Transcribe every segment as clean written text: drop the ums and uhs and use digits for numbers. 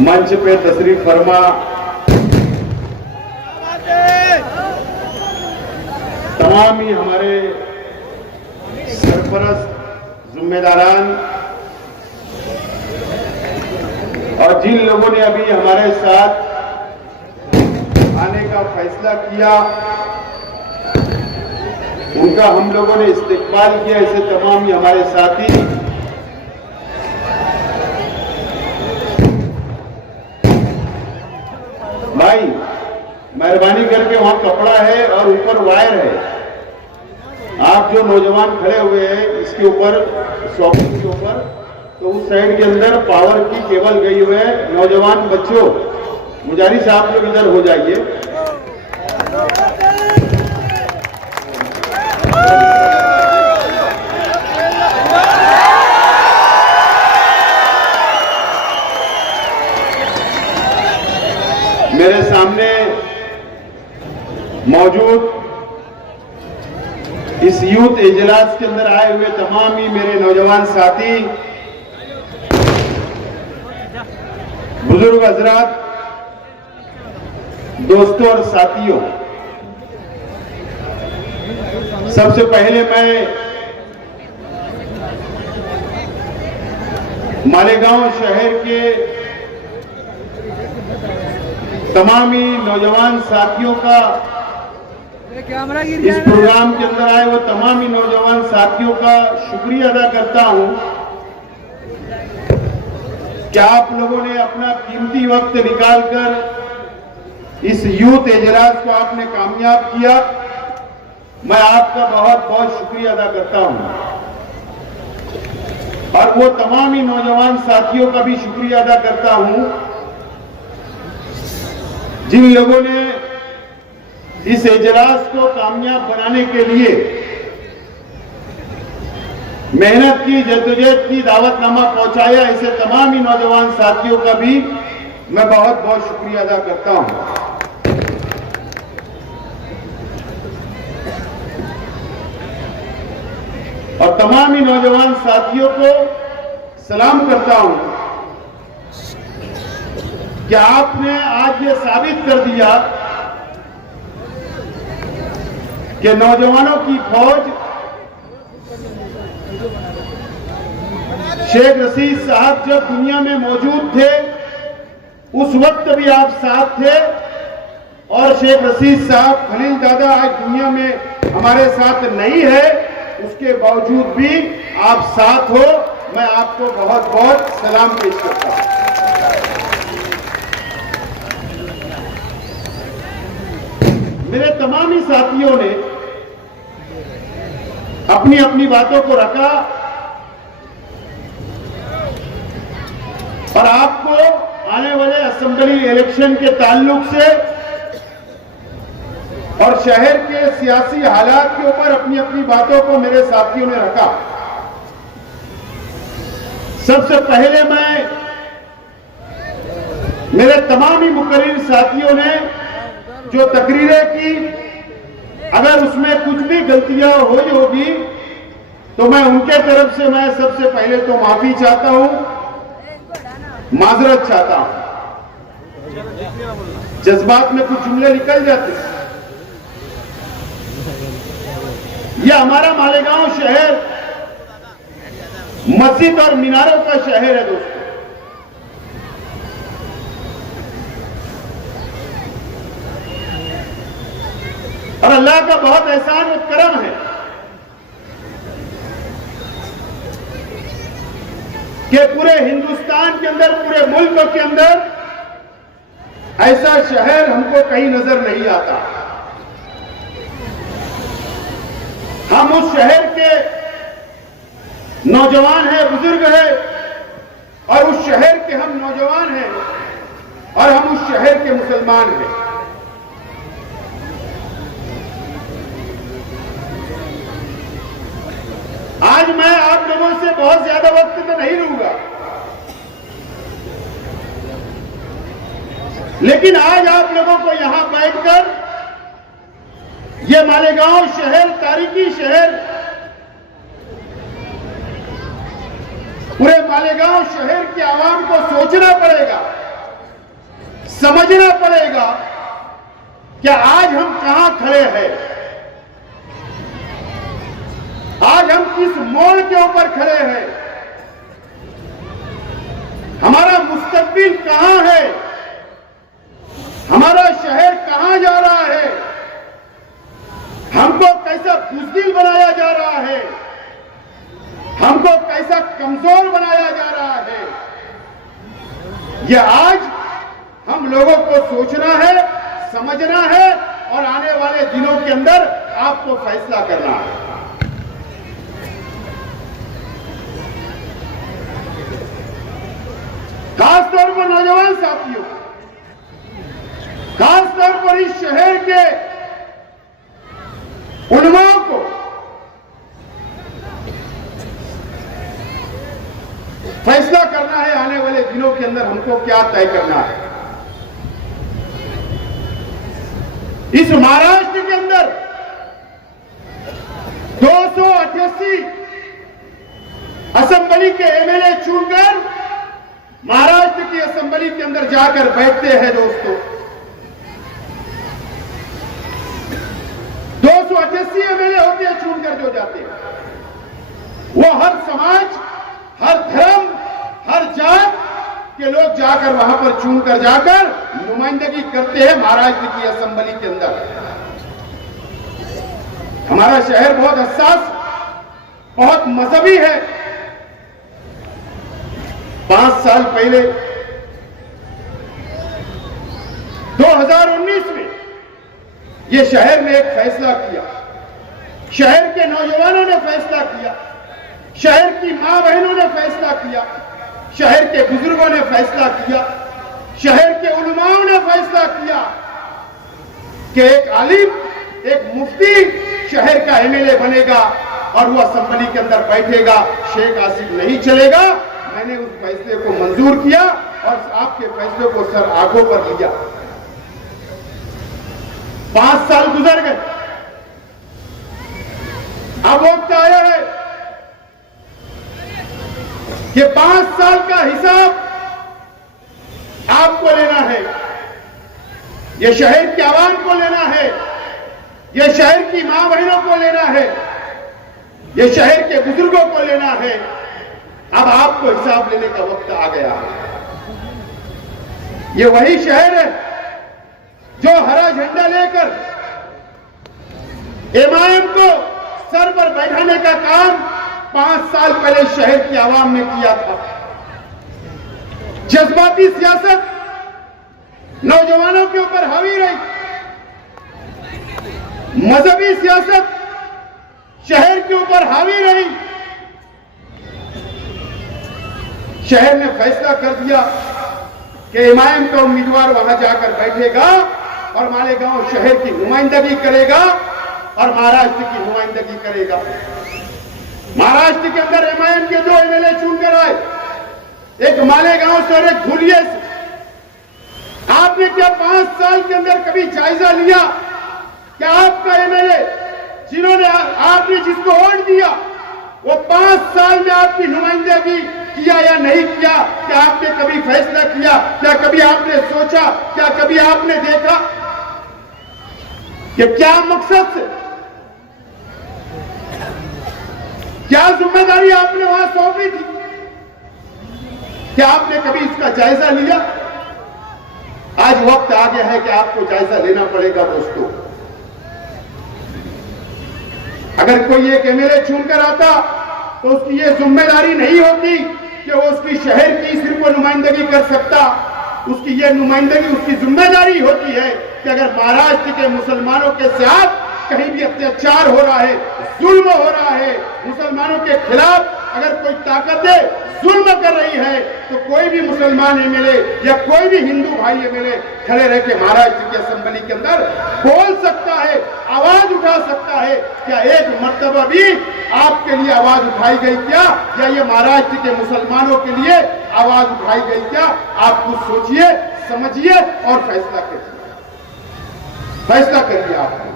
मंच पे तशरीफ फरमा तमाम ही हमारे सरपरस्त जिम्मेदारान और जिन लोगों ने अभी हमारे साथ आने का फैसला किया उनका हम लोगों ने इस्तेकबाल किया। ऐसे तमाम ही हमारे साथी भाई मेहरबानी करके वहां कपड़ा है और ऊपर वायर है। आप जो नौजवान खड़े हुए हैं इसके ऊपर शॉपिंग के ऊपर तो उस साइड के अंदर पावर की केबल गई हुई है। नौजवान बच्चों गुजारिश आप लोग इधर हो जाइए। मेरे सामने मौजूद इस यूथ इजलास के अंदर आए हुए तमाम ही मेरे नौजवान साथी, बुजुर्ग हजरात, दोस्तों और साथियों, सबसे पहले मैं मालेगांव शहर के तमाम ही नौजवान साथियों का, इस प्रोग्राम के अंदर आए वो तमाम ही नौजवान साथियों का शुक्रिया अदा करता हूं कि आप लोगों ने अपना कीमती वक्त निकालकर इस यूथ इजलास को आपने कामयाब किया। मैं आपका बहुत बहुत शुक्रिया अदा करता हूं और वो तमाम ही नौजवान साथियों का भी शुक्रिया अदा करता हूं जिन लोगों ने इस इजलास को कामयाब बनाने के लिए मेहनत की, जद्दोजहद की, दावतनामा पहुंचाया। ऐसे तमाम ही नौजवान साथियों का भी मैं बहुत बहुत शुक्रिया अदा करता हूं और तमाम ही नौजवान साथियों को सलाम करता हूं कि आपने आज ये साबित कर दिया कि नौजवानों की फौज शेख रशीद साहब जब दुनिया में मौजूद थे उस वक्त भी आप साथ थे और शेख रशीद साहब खलील दादा आज दुनिया में हमारे साथ नहीं है, उसके बावजूद भी आप साथ हो। मैं आपको बहुत बहुत सलाम पेश करता हूं। मेरे तमाम ही साथियों ने अपनी अपनी बातों को रखा और आपको आने वाले असेंबली इलेक्शन के ताल्लुक से और शहर के सियासी हालात के ऊपर अपनी अपनी बातों को मेरे साथियों ने रखा। सबसे पहले मैं मेरे तमाम ही मुकर्रिर साथियों ने जो तकरीरें की, अगर उसमें कुछ भी गलतियां हुई होगी तो मैं उनके तरफ से मैं सबसे पहले तो माफी चाहता हूं, माजरत चाहता हूं। जज्बात में कुछ जुमले निकल जाते हैं। यह हमारा मालेगांव शहर मस्जिद और मीनारों का शहर है दोस्तों। और अल्लाह का बहुत एहसान और करम है कि पूरे हिंदुस्तान के अंदर, पूरे मुल्क के अंदर ऐसा शहर हमको कहीं नजर नहीं आता। हम उस शहर के नौजवान हैं, बुजुर्ग हैं और उस शहर के हम नौजवान हैं और हम उस शहर के मुसलमान हैं। आज मैं आप लोगों से बहुत ज्यादा वक्त तो नहीं लूंगा, लेकिन आज आप लोगों को यहां बैठकर ये मालेगांव शहर, तारीखी शहर, पूरे मालेगांव शहर के आवाम को सोचना पड़ेगा समझना पड़ेगा कि आज हम कहां खड़े हैं, आज हम किस मोड़ के ऊपर खड़े हैं, हमारा मुस्तकबिल कहां है, हमारा शहर कहां जा रहा है, हमको कैसा बुज़दिल बनाया जा रहा है, हमको कैसा कमजोर बनाया जा रहा है। यह आज हम लोगों को सोचना है, समझना है और आने वाले दिनों के अंदर आपको फैसला करना है। खासतौर पर नौजवान साथियों, खासतौर पर इस शहर के उलमाओं को फैसला करना है आने वाले दिनों के अंदर हमको क्या तय करना है। इस महाराष्ट्र के अंदर 288 असेंबली के एमएलए चुनकर महाराष्ट्र की असेंबली के अंदर जाकर बैठते हैं दोस्तों। 288 एमएलए होते हैं चुनकर जो जाते हैं, वो हर समाज, हर धर्म, हर जात के लोग जाकर वहां पर चुनकर जाकर नुमाइंदगी करते हैं महाराष्ट्र की असेंबली के अंदर। हमारा शहर बहुत हसास, बहुत मजहबी है। 5 साल पहले 2019 में यह शहर ने एक फैसला किया, शहर के नौजवानों ने फैसला किया, शहर की मां बहनों ने फैसला किया, शहर के बुजुर्गों ने फैसला किया, शहर के उलमाओं ने फैसला किया कि एक आलिम, एक मुफ्ती शहर का एमएलए बनेगा और वो असेंबली के अंदर बैठेगा, शेख आसिफ नहीं चलेगा। मैंने उस फैसले को मंजूर किया और आपके फैसले को सर आंखों पर लिया। 5 साल गुजर गए, अब वक्त आया है कि 5 साल का हिसाब आपको लेना है, यह शहर की आवाम को लेना है, यह शहर की मां बहनों को लेना है, यह शहर के बुजुर्गों को लेना है। अब आपको हिसाब लेने का वक्त आ गया है। यह वही शहर है जो हरा झंडा लेकर एमआईएम को सर पर बैठाने का काम 5 साल पहले शहर की आवाम ने किया था। जज्बाती सियासत नौजवानों के ऊपर हावी रही, मजहबी सियासत शहर के ऊपर हावी रही। शहर ने फैसला कर दिया कि एमआईएम का उम्मीदवार वहां जाकर बैठेगा और मालेगांव शहर की नुमाइंदगी करेगा और महाराष्ट्र की नुमाइंदगी करेगा। महाराष्ट्र के अंदर एमआईएम के 2 एमएलए चुनकर आए, एक मालेगांव से और एक धुलिये से। आपने क्या 5 साल के अंदर कभी जायजा लिया कि आपका एमएलए जिन्होंने आपने जिसको वोट दिया वो 5 साल में आपकी नुमाइंदगी किया या नहीं किया? क्या आपने कभी फैसला किया? क्या कभी आपने सोचा? क्या कभी आपने देखा कि क्या मकसद से, क्या जिम्मेदारी आपने वहां सौंपी थी? क्या आपने कभी इसका जायजा लिया? आज वक्त आ गया है कि आपको जायजा लेना पड़ेगा दोस्तों। अगर कोई एक एमएलए चुनकर आता तो उसकी ये जिम्मेदारी नहीं होती कि वो उसकी शहर की सिर्फ नुमाइंदगी कर सकता। उसकी ये नुमाइंदगी, उसकी जिम्मेदारी होती है कि अगर महाराष्ट्र के मुसलमानों के साथ कहीं भी अत्याचार हो रहा है, जुल्म हो रहा है, मुसलमानों के खिलाफ अगर कोई ताकतें जुल्म कर रही है, तो कोई भी मुसलमान एमएलए या कोई भी हिंदू भाई एमएलए खड़े रह के महाराष्ट्र की असेंबली के अंदर बोल सकता है, आवाज उठा सकता है। क्या एक मर्तबा भी आपके लिए आवाज उठाई गई क्या? या ये महाराष्ट्र के मुसलमानों के लिए आवाज उठाई गई क्या? आप कुछ सोचिए, समझिए और फैसला करिए। फैसला करिए आपने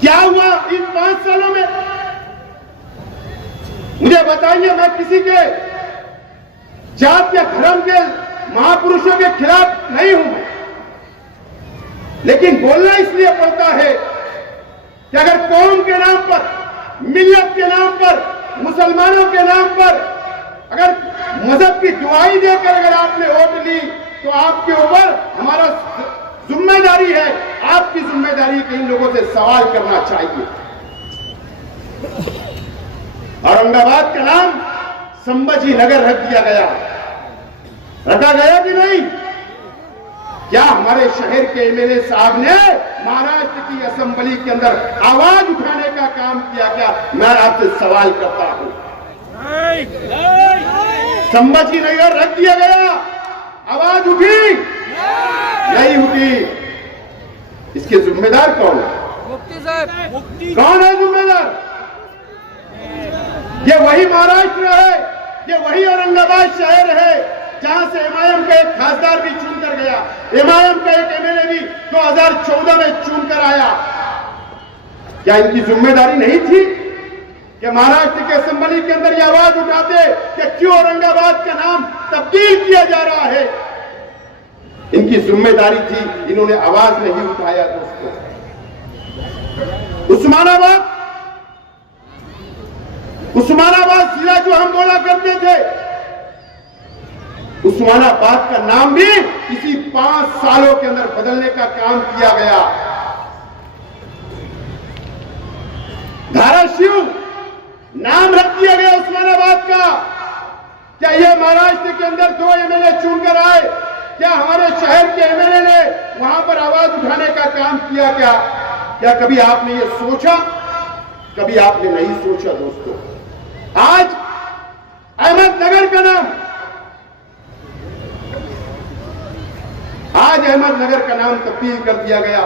क्या हुआ इन 5 सालों में? मुझे बताइए। मैं किसी के जात या धर्म के महापुरुषों के खिलाफ नहीं हूं मैं, लेकिन बोलना इसलिए पड़ता है कि अगर कौम के नाम पर, मिल्लत के नाम पर, मुसलमानों के नाम पर अगर मजहब की दुआई देकर अगर आपने वोट ली तो आपके ऊपर हमारा जिम्मेदारी है, आपकी जिम्मेदारी के इन लोगों से सवाल करना चाहिए। औरंगाबाद का नाम संभाजी नगर रख दिया गया, रखा गया कि नहीं? क्या हमारे शहर के एमएलए साहब ने महाराष्ट्र की असेंबली के अंदर आवाज उठाने का काम किया क्या? मैं आपसे सवाल करता हूं। संभाजी नगर रख दिया गया, आवाज उठी नहीं उठी, इसके जिम्मेदार कौन है? कौन है जिम्मेदार? ये वही महाराष्ट्र है, ये वही औरंगाबाद शहर है जहां से एमआईएम का एक खासदार भी चुनकर गया, एमआईएम का एक एमएलए भी 2014 में चुनकर आया। क्या इनकी जिम्मेदारी नहीं थी कि महाराष्ट्र के असेंबली के अंदर ये आवाज उठाते कि क्यों औरंगाबाद का नाम तब्दील किया जा रहा है? इनकी जिम्मेदारी थी, इन्होंने आवाज नहीं उठाया। दोस्तों, उस्मानाबाद जिला जो हम बोला करते थे, उस्मानाबाद का नाम भी इसी 5 सालों के अंदर बदलने का काम किया गया। धाराशिव नाम रख दिया गया उस्मानाबाद का। क्या यह महाराष्ट्र के अंदर 2 एमएलए चुनकर आए? क्या हमारे शहर के एमएलए ने वहां पर आवाज उठाने का काम किया? क्या कभी आपने ये सोचा? कभी आपने नहीं सोचा। दोस्तों, आज अहमदनगर का नाम, आज अहमदनगर का नाम तब्दील कर दिया गया।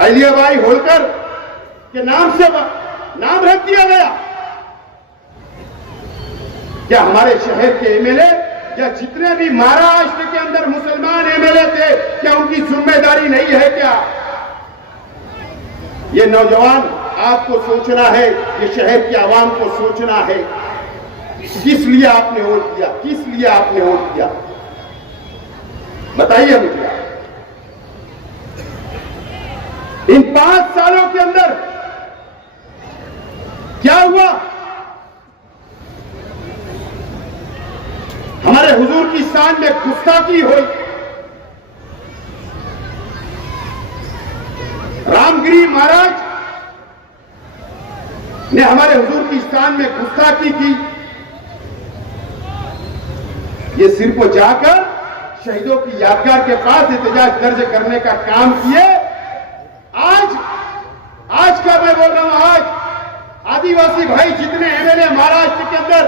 अहिल्याबाई होलकर के नाम से नाम रख दिया गया। क्या हमारे शहर के एमएलए या जितने भी महाराष्ट्र के अंदर मुसलमान एमएलए थे, क्या उनकी जिम्मेदारी नहीं है? क्या ये नौजवान आपको सोचना है, ये शहर की आवाम को सोचना है, किस लिए आपने वोट दिया? किस लिए आपने वोट दिया? बताइए मुझे। इन 5 सालों के अंदर क्या हुआ? हमारे हुजूर की शान में गुस्ताखी हुई, रामगिरी महाराज ने हमारे हुजूर की शान में गुस्ताखी की। ये सिर्फ जाकर शहीदों की यादगार के पास एहतजाज दर्ज करने का काम किए। आज का मैं बोल रहा हूं, आज आदिवासी भाई जितने एमएलए महाराष्ट्र के अंदर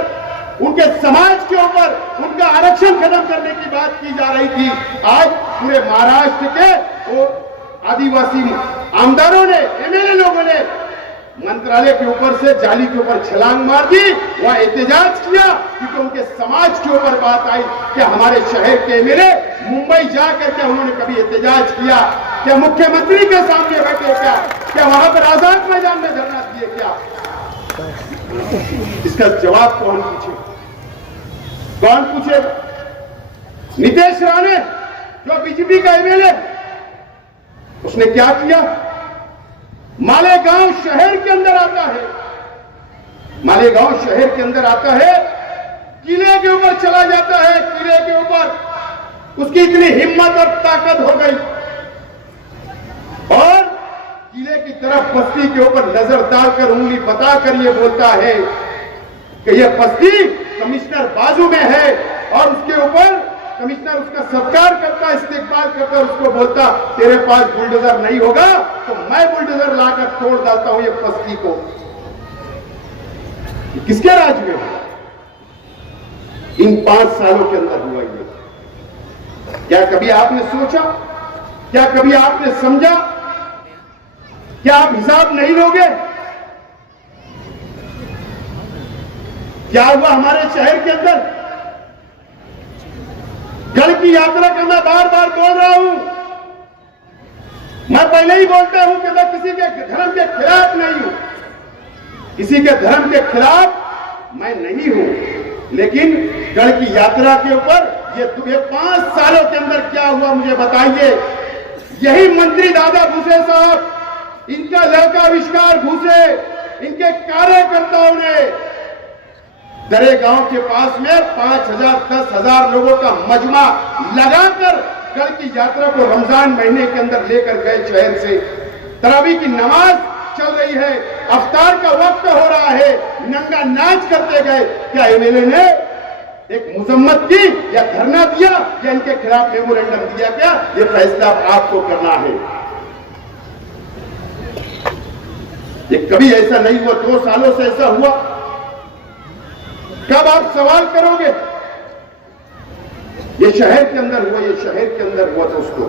उनके समाज के ऊपर उनका आरक्षण खत्म करने की बात की जा रही थी, आज पूरे महाराष्ट्र के वो आदिवासी आमदारों ने, एमएलए लोगों ने मंत्रालय के ऊपर से जाली के ऊपर छलांग मार दी, वहां एहतजाज किया, क्योंकि उनके समाज के ऊपर बात आई। क्या हमारे शहर के एमएलए मुंबई जाकर क्या उन्होंने कभी एहतजाज किया? क्या मुख्यमंत्री के सामने बैठे? क्या वहां पर आजाद मैदान में धरना दिए? क्या इसका जवाब कौन पूछे? कौन पूछे? नीतीश राणे जो बीजेपी का एमएलए, उसने क्या किया? मालेगांव शहर के अंदर आता है, मालेगांव शहर के अंदर आता है, किले के ऊपर चला जाता है, किले के ऊपर उसकी इतनी हिम्मत और ताकत हो गई और किले की तरफ बस्ती के ऊपर नजर डालकर उंगली बताकर ये बोलता है कि यह बस्ती कमिश्नर बाजू में है, और उसके ऊपर कमिश्नर उसका सत्कार करता, इस्तेकबाल करता, उसको बोलता तेरे पास बुलडोजर नहीं होगा तो मैं बुलडोजर लाकर तोड़ डालता हूं ये बस्ती को। किसके राज में हुआ? इन 5 सालों के अंदर हुआ ये। क्या कभी आपने सोचा? क्या कभी आपने समझा? क्या आप हिसाब नहीं लोगे? क्या हुआ हमारे शहर के अंदर? गढ़ की यात्रा का मैं बार बार बोल रहा हूं, मैं पहले ही बोलता हूं कि मैं किसी के धर्म के खिलाफ नहीं हूं, किसी के धर्म के खिलाफ मैं नहीं हूं, लेकिन गढ़ की यात्रा के ऊपर ये 5 सालों के अंदर क्या हुआ मुझे बताइए। यही मंत्री दादा भूसे साहब, इनका लड़का आविष्कार भूसे, इनके कार्यकर्ताओं ने दरे गांव के पास में 5,000 10,000 लोगों का मजमा लगाकर कल की यात्रा को रमजान महीने के अंदर लेकर गए। शहर से तरावी की नमाज चल रही है, अफ्तार का वक्त हो रहा है, नंगा नाच करते गए। क्या एमएलए ने एक मुजम्मत की या धरना दिया या इनके खिलाफ मेमोरेंडम दिया? क्या ये फैसला आपको करना है। ये कभी ऐसा नहीं हुआ, 2 सालों से ऐसा हुआ। कब आप सवाल करोगे? ये शहर के अंदर हुआ, ये शहर के अंदर हुआ दोस्तों।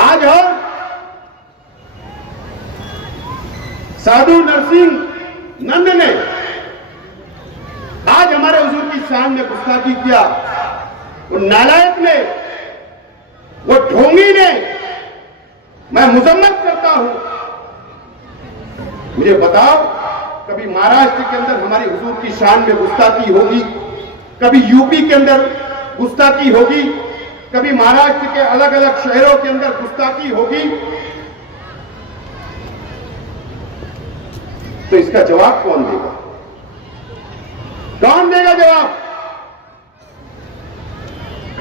आज हम साधु नरसिंह नंद ने आज हमारे हुजूर की शान में गुस्ताखी किया। वो नालायक ने, वो ढोंगी ने, मैं मुजम्मत करता हूं। मुझे बताओ, कभी महाराष्ट्र के अंदर हमारी हुजूर की शान में गुस्ताखी होगी, कभी यूपी के अंदर गुस्ताखी होगी, कभी महाराष्ट्र के अलग अलग शहरों के अंदर गुस्ताखी होगी? तो इसका जवाब कौन देगा? कौन देगा जवाब?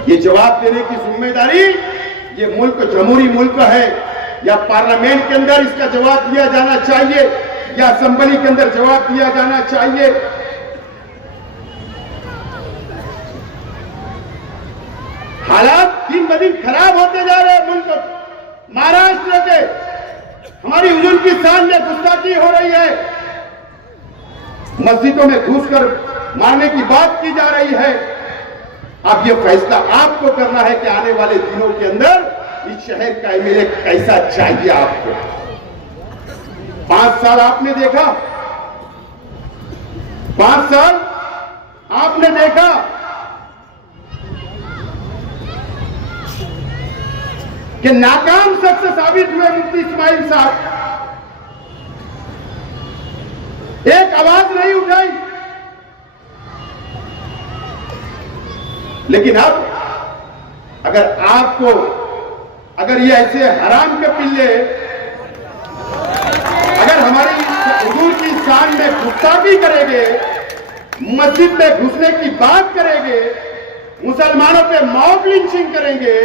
ये जवाब देने की जिम्मेदारी ये मुल्क जमहूरी मुल्क है, या पार्लियामेंट के अंदर इसका जवाब दिया जाना चाहिए, या असेंबली के अंदर जवाब दिया जाना चाहिए। हालात दिन ब दिन खराब होते जा रहे हैं मुल्क महाराष्ट्र के। हमारी हुजूर की शान में गुस्ताखी हो रही है, मस्जिदों में घुसकर मारने की बात की जा रही है। अब यह फैसला आपको करना है कि आने वाले दिनों के अंदर इस शहर का एमएलए कैसा चाहिए आपको। 5 साल आपने देखा, 5 साल आपने देखा कि नाकाम शख्स साबित हुए मुफ्ती इस्माइल साहब। एक आवाज नहीं उठाई। लेकिन अब अगर ये ऐसे हराम के पिल्ले अगर हमारी हुजूर की शान में गुस्ताखी करेंगे, मस्जिद में घुसने की बात करेंगे, मुसलमानों पे मॉब लिंचिंग करेंगे,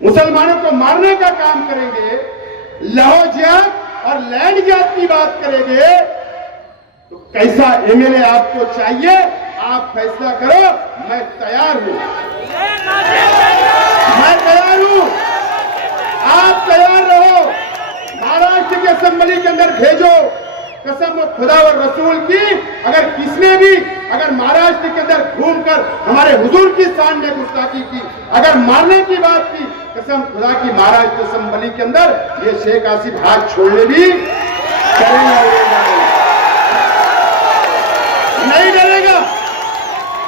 मुसलमानों को मारने का काम करेंगे, लहोजियात और लैंड जात की बात करेंगे, तो कैसा एमएलए आपको चाहिए? आप फैसला करो। मैं तैयार हूं, मैं तैयार हूं। आप तैयार रहो। महाराष्ट्र के असेंबली के अंदर भेजो। कसम खुदा और रसूल की, अगर किसने भी अगर महाराष्ट्र के अंदर घूमकर हमारे हुजूर की शान में गुस्ताखी की, अगर मारने की बात की, कसम खुदा की महाराष्ट्र असेंबली के अंदर ये शेख आसिफ हाथ छोड़ने भी करेगा, नहीं डरेगा।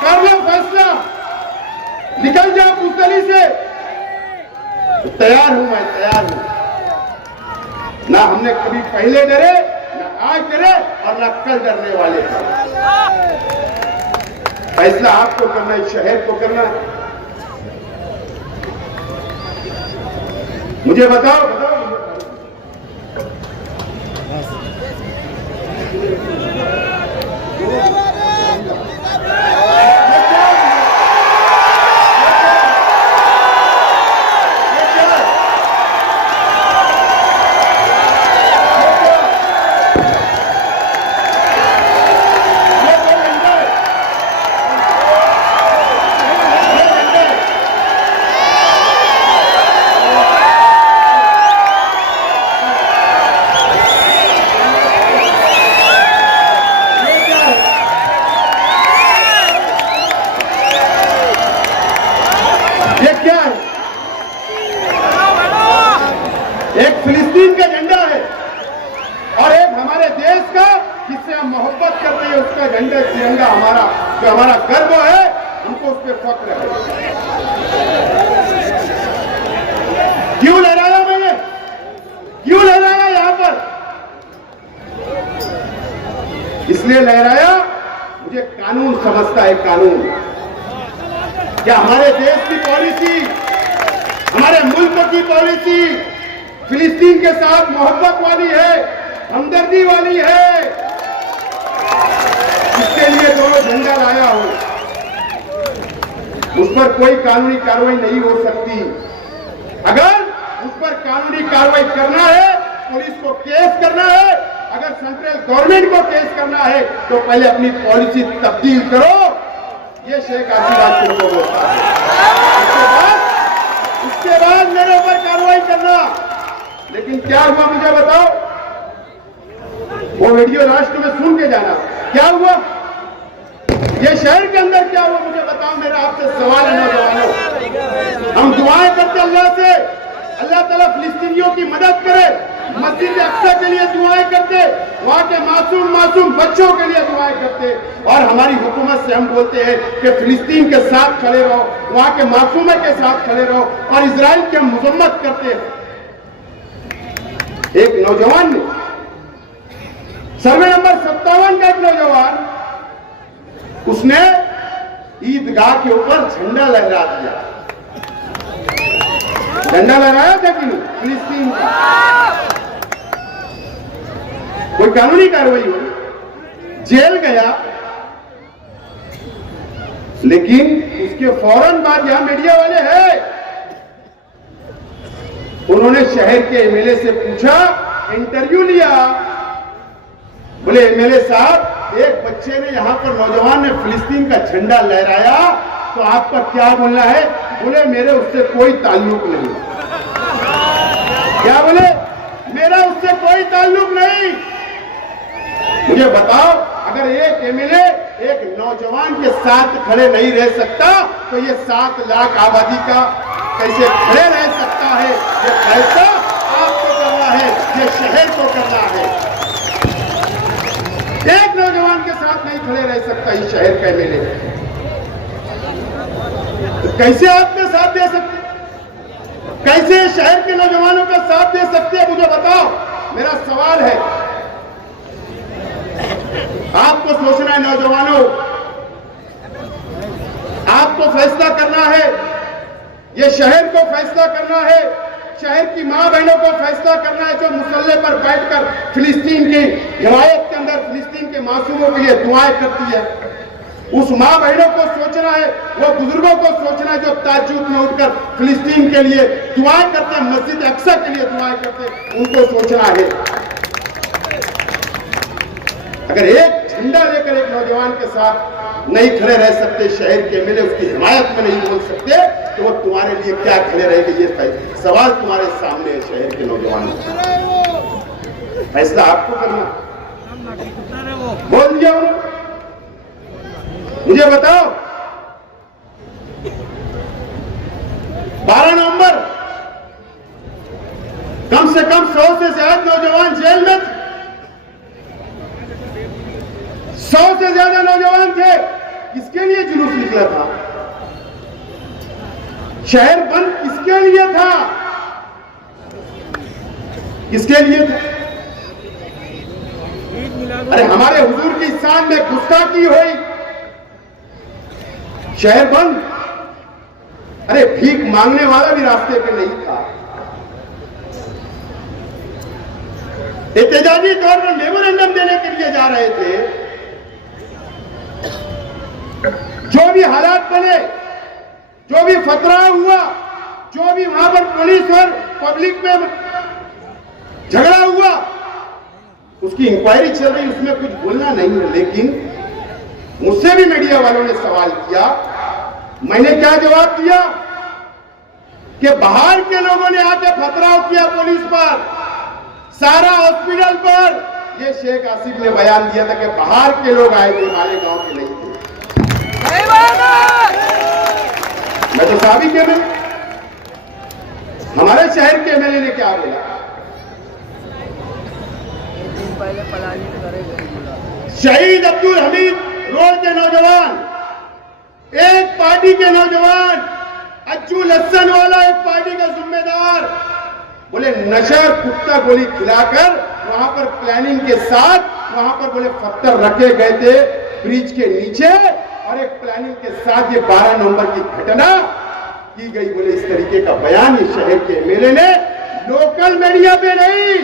कर लो फैसला, निकल जाओ पुतली से। तैयार हूं, मैं तैयार हूं। ना हमने कभी पहले डरे, ना आज डरे और ना कल डरने वाले हैं। फैसला आपको करना है, शहर को करना है। मुझे बताओ, फिलिस्तीन का झंडा है और एक हमारे देश का जिससे हम मोहब्बत करते हैं उसका झंडा, तिरंगा हमारा जो हमारा गर्व है, हमको उस पर फख्र है। क्यों लहराया मैंने, क्यों लहराया यहां पर? इसलिए लहराया मुझे कानून समझता है, कानून। क्या हमारे देश की पॉलिसी, हमारे मुल्क की पॉलिसी फिलिस्तीन के साथ मोहब्बत वाली है, हमदर्दी वाली है? इसके लिए दोनों झंडा लाया हो, उस पर कोई कानूनी कार्रवाई नहीं हो सकती। अगर उस पर कानूनी कार्रवाई करना है, पुलिस को केस करना है, अगर सेंट्रल गवर्नमेंट को केस करना है तो पहले अपनी पॉलिसी तब्दील करो। ये शेख आशीर्वाद तुमको बोलता है। उसके बाद मेरे ऊपर कार्रवाई करना। लेकिन क्या हुआ मुझे बताओ? वो वीडियो लास्ट में सुन के जाना, क्या हुआ ये शहर के अंदर, क्या हुआ मुझे बताओ। मेरा आपसे सवाल है नौजवानों, हम दुआएं करते अल्लाह से, अल्लाह ताला फिलिस्तीनियों की मदद करे, मस्जिद अक्सा के लिए दुआएं करते, वहां के मासूम बच्चों के लिए दुआएं करते, और हमारी हुकूमत से हम बोलते हैं कि फिलिस्तीन के साथ खड़े रहो, वहां के मासूमों के साथ खड़े रहो, और इजराइल की हम मजम्मत करते हैं। एक नौजवान ने, सर्वे नंबर 57 का एक नौजवान, उसने ईदगाह के ऊपर झंडा लहरा दिया। झंडा लहराया था कि नहीं फिलिस्तीन का? कोई कानूनी कार्रवाई हो, जेल गया, लेकिन उसके फौरन बाद यहां मीडिया वाले हैं, उन्होंने शहर के एमएलए से पूछा, इंटरव्यू लिया। बोले एमएलए साहब, एक बच्चे ने यहां पर, नौजवान ने फिलिस्तीन का झंडा लहराया, तो आपका क्या बोलना है? बोले मेरे उससे कोई ताल्लुक नहीं। क्या बोले? मेरा उससे कोई ताल्लुक नहीं। मुझे बताओ, अगर एक एमएलए एक नौजवान के साथ खड़े नहीं रह सकता, तो ये 7 लाख आबादी का कैसे खड़े रह सकता है? ये फैसला आपको करना है, ये शहर को करना है। एक नौजवान के साथ नहीं खड़े रह सकता इस शहर का एमएलए, तो कैसे आपके साथ दे सकते? कैसे शहर के नौजवानों का साथ दे सकते हैं? मुझे बताओ। मेरा सवाल है, आपको सोचना है नौजवानों, आपको फैसला करना है, ये शहर को फैसला करना है, शहर की मां बहनों को फैसला करना है, जो मुसल्ले पर बैठकर फिलिस्तीन की हिमायत के अंदर फिलिस्तीन के मासूमों के लिए दुआएं करती है। उस मां बहनों को सोचना है, वो बुजुर्गों को सोचना है जो ताज्जुद में उठकर फिलिस्तीन के लिए दुआएं करते हैं, मस्जिद अक्सा के लिए दुआएं करते हैं, उनको सोचना है। अगर एक झंडा लेकर एक नौजवान के साथ नहीं खड़े रह सकते, शहर के एमएलए उसकी हिमायत में नहीं बोल सकते, तो वो तुम्हारे लिए क्या खड़े रहेंगे? ये सवाल तुम्हारे सामने है। शहर के नौजवानों, फैसला आपको करना। बोल दिया उन्होंने। मुझे बताओ, 12 नवंबर कम से कम 100 से ज्यादा नौजवान जेल में थे, 100 से ज्यादा नौजवान थे। किसके लिए जुलूस निकला था? शहर बंद किसके लिए था? किसके लिए था? अरे हमारे हुजूर की शान में गुस्ताखी हुई, शहर बंद। अरे भीख मांगने वाला भी रास्ते पे नहीं था। एहतजाजी तौर पर मेमोरेंडम देने के लिए जा रहे थे। जो भी हालात बने, जो भी फतरा हुआ, जो भी वहां पर पुलिस और पब्लिक में झगड़ा हुआ, उसकी इंक्वायरी चल रही, उसमें कुछ बोलना नहीं है। लेकिन मुझसे भी मीडिया वालों ने सवाल किया, मैंने क्या जवाब दिया कि बाहर के लोगों ने आके पथराव किया पुलिस पर, सारा हॉस्पिटल पर। ये शेख आसिफ ने बयान दिया था कि बाहर के लोग आए थे, हमारे गांव के नहीं थे। मैं तो साबित के में, हमारे शहर के एमएलए ने क्या बोला? शहीद अब्दुल हमीद रोड के नौजवान, एक पार्टी के नौजवान, अज्जू लहसन वाला एक पार्टी का जिम्मेदार, बोले नशा कुत्ता गोली खिलाकर वहां पर प्लानिंग के साथ वहां पर बोले पत्थर रखे गए थे। ब्रिज के नीचे और एक प्लानिंग के साथ ये 12 नवंबर की घटना की गई। बोले इस तरीके का बयान ये शहर के एमएलए ने लोकल मीडिया पे नहीं,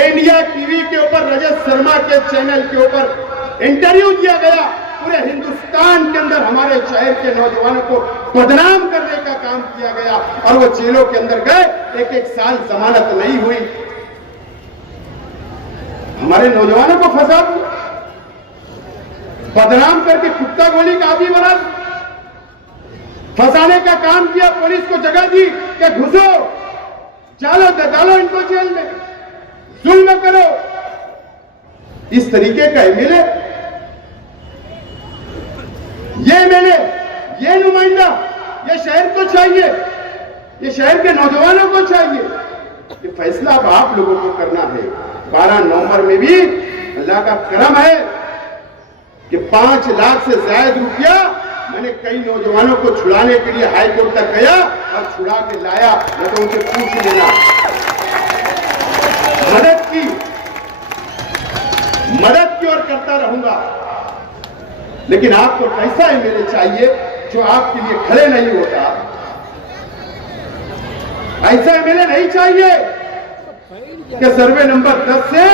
इंडिया टीवी के ऊपर रजत शर्मा के चैनल के ऊपर इंटरव्यू दिया गया। पूरे हिंदुस्तान के अंदर हमारे शहर के नौजवानों को बदनाम करने का काम किया गया और वो जेलों के अंदर गए, एक एक साल जमानत नहीं हुई। हमारे नौजवानों को फंसा दिया, बदनाम करके कुत्ता गोली का आदमी बना, फंसाने का काम किया। पुलिस को जगह दी कि घुसो, डालो डालो इनको जेल में, जुल्म करो। इस तरीके का एमएलए, ये एमएलए, ये नुमाइंदा, ये शहर को चाहिए, ये शहर के नौजवानों को चाहिए। ये फैसला अब आप लोगों को करना है। 12 नवंबर में भी अल्लाह का करम है कि 5 लाख से ज्यादा रुपया मैंने कई नौजवानों को छुड़ाने के लिए हाई कोर्ट तक गया और छुड़ा के लाया। मैं तो उनसे पूछ लेना, मदद की ओर करता रहूंगा, लेकिन आपको कैसा एमएलए चाहिए जो आपके लिए खड़े नहीं होता। ऐसा एमएलए नहीं चाहिए कि सर्वे नंबर 10 से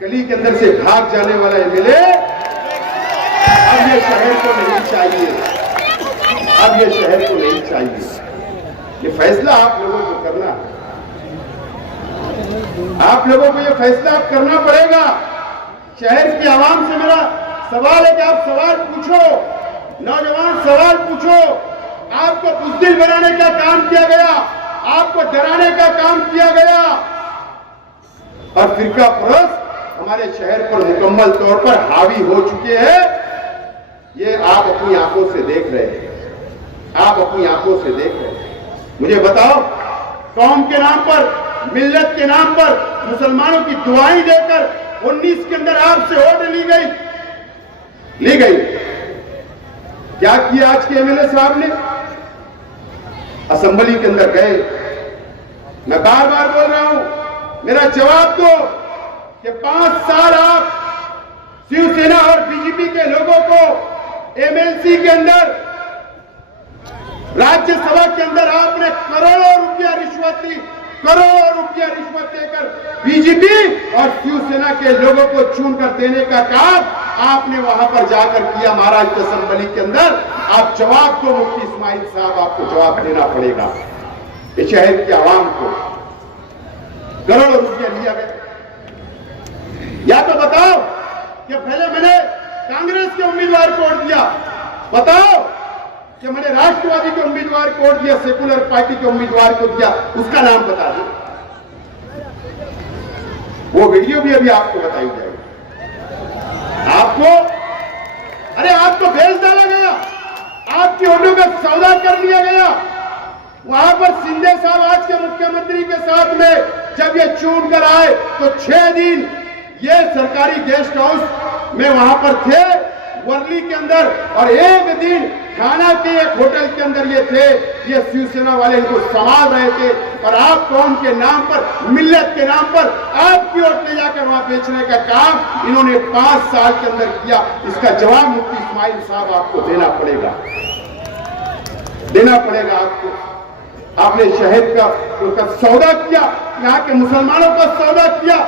गली के अंदर से भाग जाने वाला एमएलए अब ये शहर को नहीं चाहिए, अब ये शहर को नहीं चाहिए। ये फैसला आप लोगों को करना है, आप लोगों को ये फैसला आप करना पड़ेगा। शहर की आवाम से मेरा सवाल है कि आप सवाल पूछो, नौजवान सवाल पूछो। आपको बुज़दिल बनाने का काम किया गया, आपको डराने का काम किया गया और फिरका परस्त हमारे शहर पर मुकम्मल तौर पर हावी हो चुके हैं। ये आप अपनी आंखों से देख रहे हैं, आप अपनी आंखों से देख रहे हैं। मुझे बताओ, कौम के नाम पर, मिल्लत के नाम पर मुसलमानों की दुआएं देकर 19 के अंदर आपसे वोट ली गई। क्या किया आज के एमएलए साहब ने? असेंबली के अंदर गए। मैं बार बार बोल रहा हूं, मेरा जवाब दो कि 5 साल आप शिवसेना और बीजेपी के लोगों को एमएलसी के अंदर, राज्यसभा के अंदर आपने करोड़ों रुपया रिश्वत ली, करोड़ों रुपया रिश्वत देकर बीजेपी और शिवसेना के लोगों को चुनकर देने का काम आपने वहां पर जाकर किया महाराष्ट्र की असेंबली के अंदर। आप जवाब दो मुफ्ती इस्माइल साहब, आपको जवाब देना पड़ेगा। इस शहर की आवाम को करोड़ों रुपया लिया गया। या तो बताओ कि पहले मैंने कांग्रेस के उम्मीदवार को वोट दिया, बताओ कि मैंने राष्ट्रवादी के उम्मीदवार को वोट दिया, सेकुलर पार्टी के उम्मीदवार को दिया, उसका नाम बता दो। वो वीडियो भी अभी आपको बताई जाएगी। आपको, अरे आपको भेज डाला गया, आपकी वोटों का सौदा कर लिया गया। वहां पर शिंदे साहब आज के मुख्यमंत्री के साथ में जब ये चुन कर आए तो 6 दिन ये सरकारी गेस्ट हाउस में वहां पर थे वर्ली के अंदर, और 1 दिन खाना के एक होटल के अंदर ये थे। ये शिवसेना वाले इनको संभाल रहे थे और आप कौम के नाम पर, मिल्लत के नाम पर आपकी वोट ले जाकर वहां बेचने का काम इन्होंने 5 साल के अंदर किया। इसका जवाब मुफ्ती इस्माइल साहब आपको देना पड़ेगा, देना पड़ेगा आपको। आपने शहर का सौदा किया, यहाँ के मुसलमानों का सौदा किया,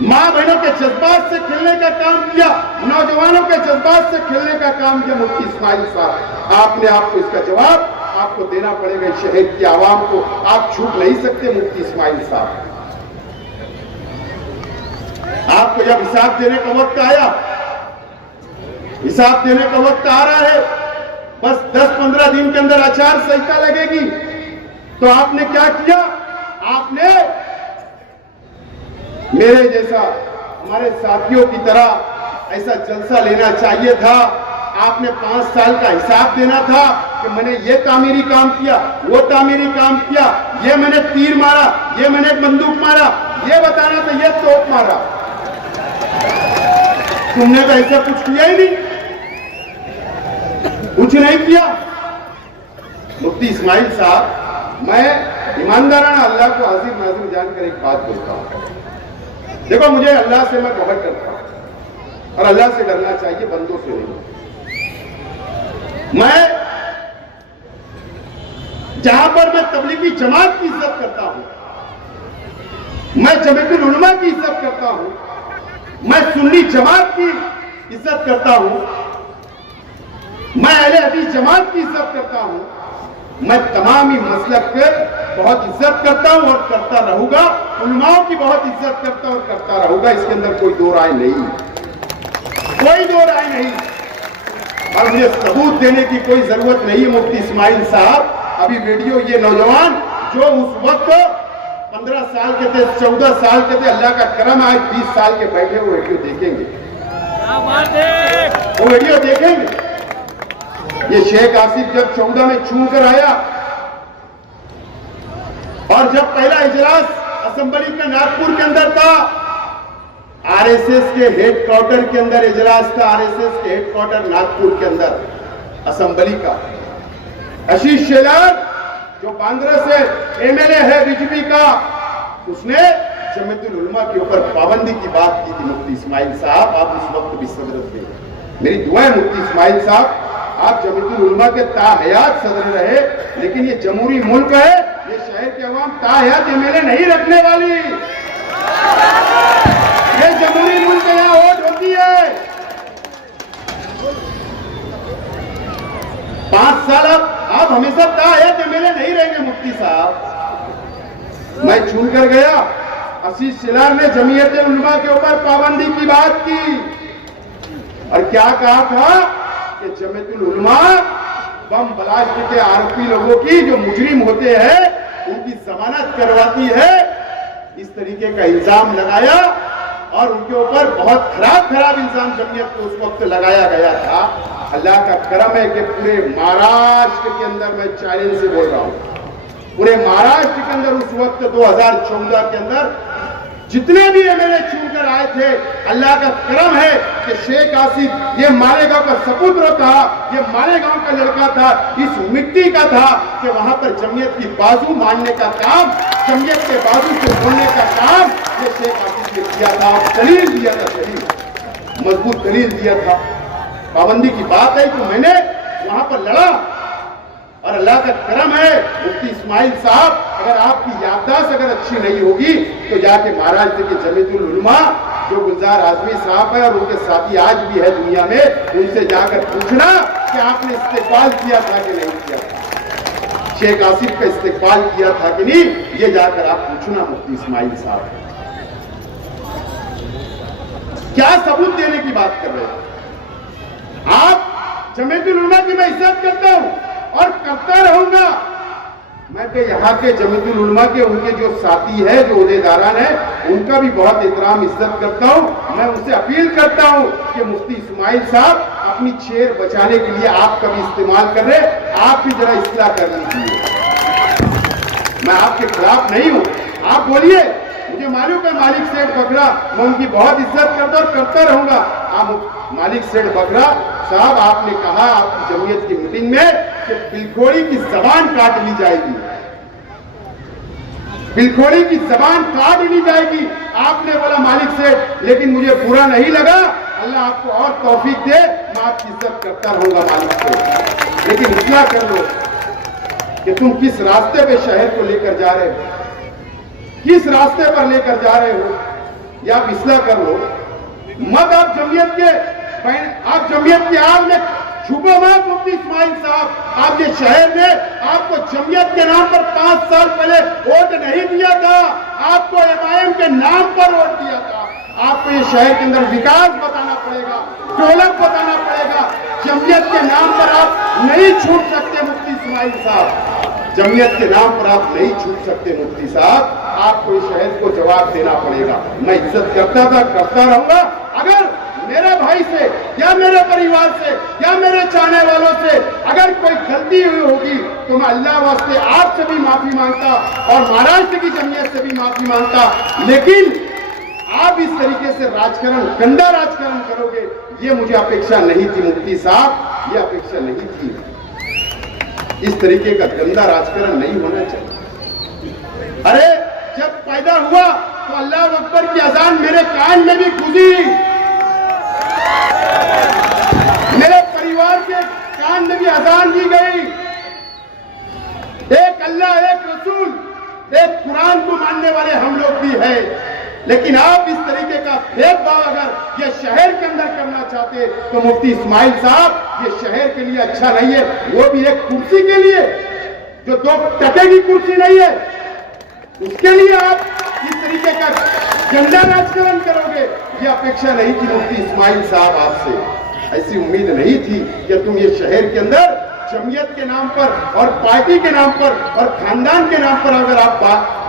मां बहनों के जज्बात से खेलने का काम किया, नौजवानों के जज्बात से खेलने का काम किया मुफ्ती इस्माइल साहब। आपने आपको इसका जवाब आपको देना पड़ेगा। शहर की आवाम को आप छूट नहीं सकते मुफ्ती इस्माइल साहब। आपको जब हिसाब देने का वक्त आया, हिसाब देने का वक्त आ रहा है, बस 10-15 दिन के अंदर आचार संहिता लगेगी, तो आपने क्या किया? आपने मेरे जैसा, हमारे साथियों की तरह ऐसा जलसा लेना चाहिए था। आपने 5 साल का हिसाब देना था कि मैंने ये तामीरी काम किया, वो तामीरी काम किया, ये मैंने तीर मारा, ये मैंने बंदूक मारा, ये बताना था, ये तोप मारा। तुमने तो ऐसा कुछ किया ही नहीं, कुछ नहीं किया। मुफ्ती इस्माइल साहब, मैं ईमानदाराना अल्लाह को हाजिर नाजिर जानकर एक बात बोलता हूं। देखो, मुझे अल्लाह से मैं बहुत डरता हूं, और अल्लाह से डरना चाहिए, बंदों से नहीं। मैं जहां पर मैं तबलीगी जमात की इज्जत करता हूं, मैं जमीयतुल उलमा की इज्जत करता हूं, मैं सुन्नी जमात की इज्जत करता हूं, मैं अहले हदीस जमात की इज्जत करता हूं, मैं तमाम ही मसलक पर बहुत इज्जत करता हूं और करता रहूंगा। उलमाओं की बहुत इज्जत करता हूं और करता रहूंगा, इसके अंदर कोई दो राय नहीं, कोई दो राय नहीं। और मुझे सबूत देने की कोई जरूरत नहीं है। मुफ्ती इस्माइल साहब अभी वीडियो, ये नौजवान जो उस वक्त 15 साल के थे, 14 साल के थे, अल्लाह का करम आज 20 साल के बैठे वो वीडियो देखेंगे, वो वीडियो देखेंगे। ये शेख आसिफ जब 14 में छूट कर आया और जब पहला इजलास असेंबली का नागपुर के अंदर था, आरएसएस के हेडक्वार्टर के अंदर इजलास था, आरएसएस के हेडक्वार्टर नागपुर के अंदर असेंबली का। आशीष शेलार जो बांद्रा से एमएलए है बीजेपी का, उसने जमीयतुल उलमा के ऊपर पाबंदी की बात की थी। मुफ्ती इस्माइल साहब आप उस वक्त भी सदर थे, मेरी दुआएं मुफ्ती इस्माइल साहब आप जमीयतुल उलमा के ताहयात सदर रहे, लेकिन ये जमहूरी मुल्क है, ये शहर के अवाम ताहयात एमएलए नहीं रखने वाली। ये जमहूरी मुल्क यहां वोट होती है। 5 साल आप हमेशा ताहयात एमएलए नहीं रहेंगे मुफ्ती साहब। मैं चुन कर गया, आशीष शेलार ने जमीयत उलमा के ऊपर पाबंदी की बात की और क्या कहा था कि जमीयतुल उलमा बम ब्लास्ट के आरोपी लोगों की, जो मुजरिम होते हैं, उनकी जमानत करवाती है। इस तरीके का इल्जाम लगाया और उनके ऊपर बहुत खराब इल्जाम जमीयत को उस वक्त लगाया गया था। अल्लाह का करम है कि पूरे महाराष्ट्र के अंदर, मैं चैलेंज से बोल रहा हूं, पूरे महाराष्ट्र के अंदर उस वक्त 2014 के अंदर जितने भी एमएलए चुनकर आए थे, अल्लाह का करम है कि शेख आसिफ ये मालेगांव का सपुत्र था, ये मालेगांव का लड़का था, इस मिट्टी का था कि वहां पर जमीयत की बाजू मानने का काम, जमीयत के बाजू से बोलने का काम ये शेख आसिफ ने किया था। दलील दिया था, दलील, मजबूत दलील दिया था। पाबंदी की बात है तो मैंने वहां पर लड़ा और अल्लाह का करम है मुफ्ती इस्माइल साहब, अगर आपकी याददाश्त अगर अच्छी नहीं होगी तो जाके महाराष्ट्र के जमीयतुल उलमा जो गुलजार आजमी साहब है और उनके साथी आज भी है दुनिया में, उनसे जाकर पूछना कि आपने इस्तेकबाल किया था कि नहीं किया था, शेख आसिफ का इस्तेकबाल किया था कि नहीं, ये जाकर आप पूछना मुफ्ती इस्माइल साहब। क्या सबूत देने की बात कर रहे हैं आप? जमीयतुल उलमा की मैं इज्जत करता हूं और करता रहूंगा। मैं तो यहाँ के जमीयतुल उलमा के उनके जो साथी है, जो ओहदेदारान है, उनका भी बहुत एहतराम इज्जत करता हूँ। मैं उनसे अपील करता हूँ कि मुफ्ती इस्माइल साहब अपनी चेयर बचाने के लिए आप कभी इस्तेमाल कर रहे, आप भी जरा इस्लाह कर लीजिए। मैं आपके खिलाफ नहीं हूँ, आप बोलिए, मुझे मालूम है मालिक सेठ बकरा, मैं उनकी बहुत इज्जत करता और करता रहूंगा। आप मालिक सेठ बकरा साहब, आपने कहा आपकी जमीयत की मीटिंग में कि बिलखोरी की जबान काट ली जाएगी, बिलखोरी की जबान काट ली जाएगी, आपने बोला मालिक सेठ, लेकिन मुझे बुरा नहीं लगा। अल्लाह आपको और तौफीक दे, मैं आपकी इज्जत करता रहूंगा मालिक सेठ, लेकिन इतना कर लो कि तुम किस रास्ते पे शहर को लेकर जा रहे हो, किस रास्ते पर लेकर जा रहे हो, या आप इस्लाह कर लो। मत आप जमीयत की आग में छुपो मत मुफ्ती इस्माइल साहब। आपके शहर ने आपको जमीयत के नाम पर 5 साल पहले वोट नहीं दिया था, आपको एमआईएम के नाम पर वोट दिया था। आपको ये शहर के अंदर विकास बताना पड़ेगा, डेवलप बताना पड़ेगा। जमीयत के नाम पर आप नहीं छूट सकते मुफ्ती इस्माइल साहब, जमीयत के नाम पर आप नहीं छूट सकते मुफ्ती साहब, आपको इस शहर को जवाब देना पड़ेगा। मैं इज्जत करता था, करता रहूंगा। अगर मेरे भाई से या मेरे परिवार से या मेरे चाहने वालों से अगर कोई गलती हुई होगी तो मैं अल्लाह वास्ते आपसे भी माफी मांगता और महाराष्ट्र की जमीयत से भी माफी मांगता। लेकिन आप इस तरीके से राजकारण, गंदा राजकारण करोगे, ये मुझे अपेक्षा नहीं थी मुफ्ती साहब, ये अपेक्षा नहीं थी। इस तरीके का गंदा राजकारण नहीं होना चाहिए। अरे जब पैदा हुआ तो अल्लाह अकबर की अजान मेरे कान में भी गूंजी, एक कुरान को मानने वाले हम लोग भी है, लेकिन आप इस तरीके का भेदभाव अगर ये शहर के अंदर करना चाहते तो मुफ्ती इस्माइल साहब ये शहर के लिए अच्छा नहीं है, वो भी एक कुर्सी के लिए जो 2 टके की कुर्सी नहीं है, उसके लिए आप इस तरीके का गंदा राजकारण करोगे। ये अपेक्षा नहीं थी मुफ्ती इस्माइल साहब आपसे, ऐसी उम्मीद नहीं थी कि तुम ये शहर के अंदर जमीयत के नाम पर और पार्टी के नाम पर और खानदान के नाम पर अगर आप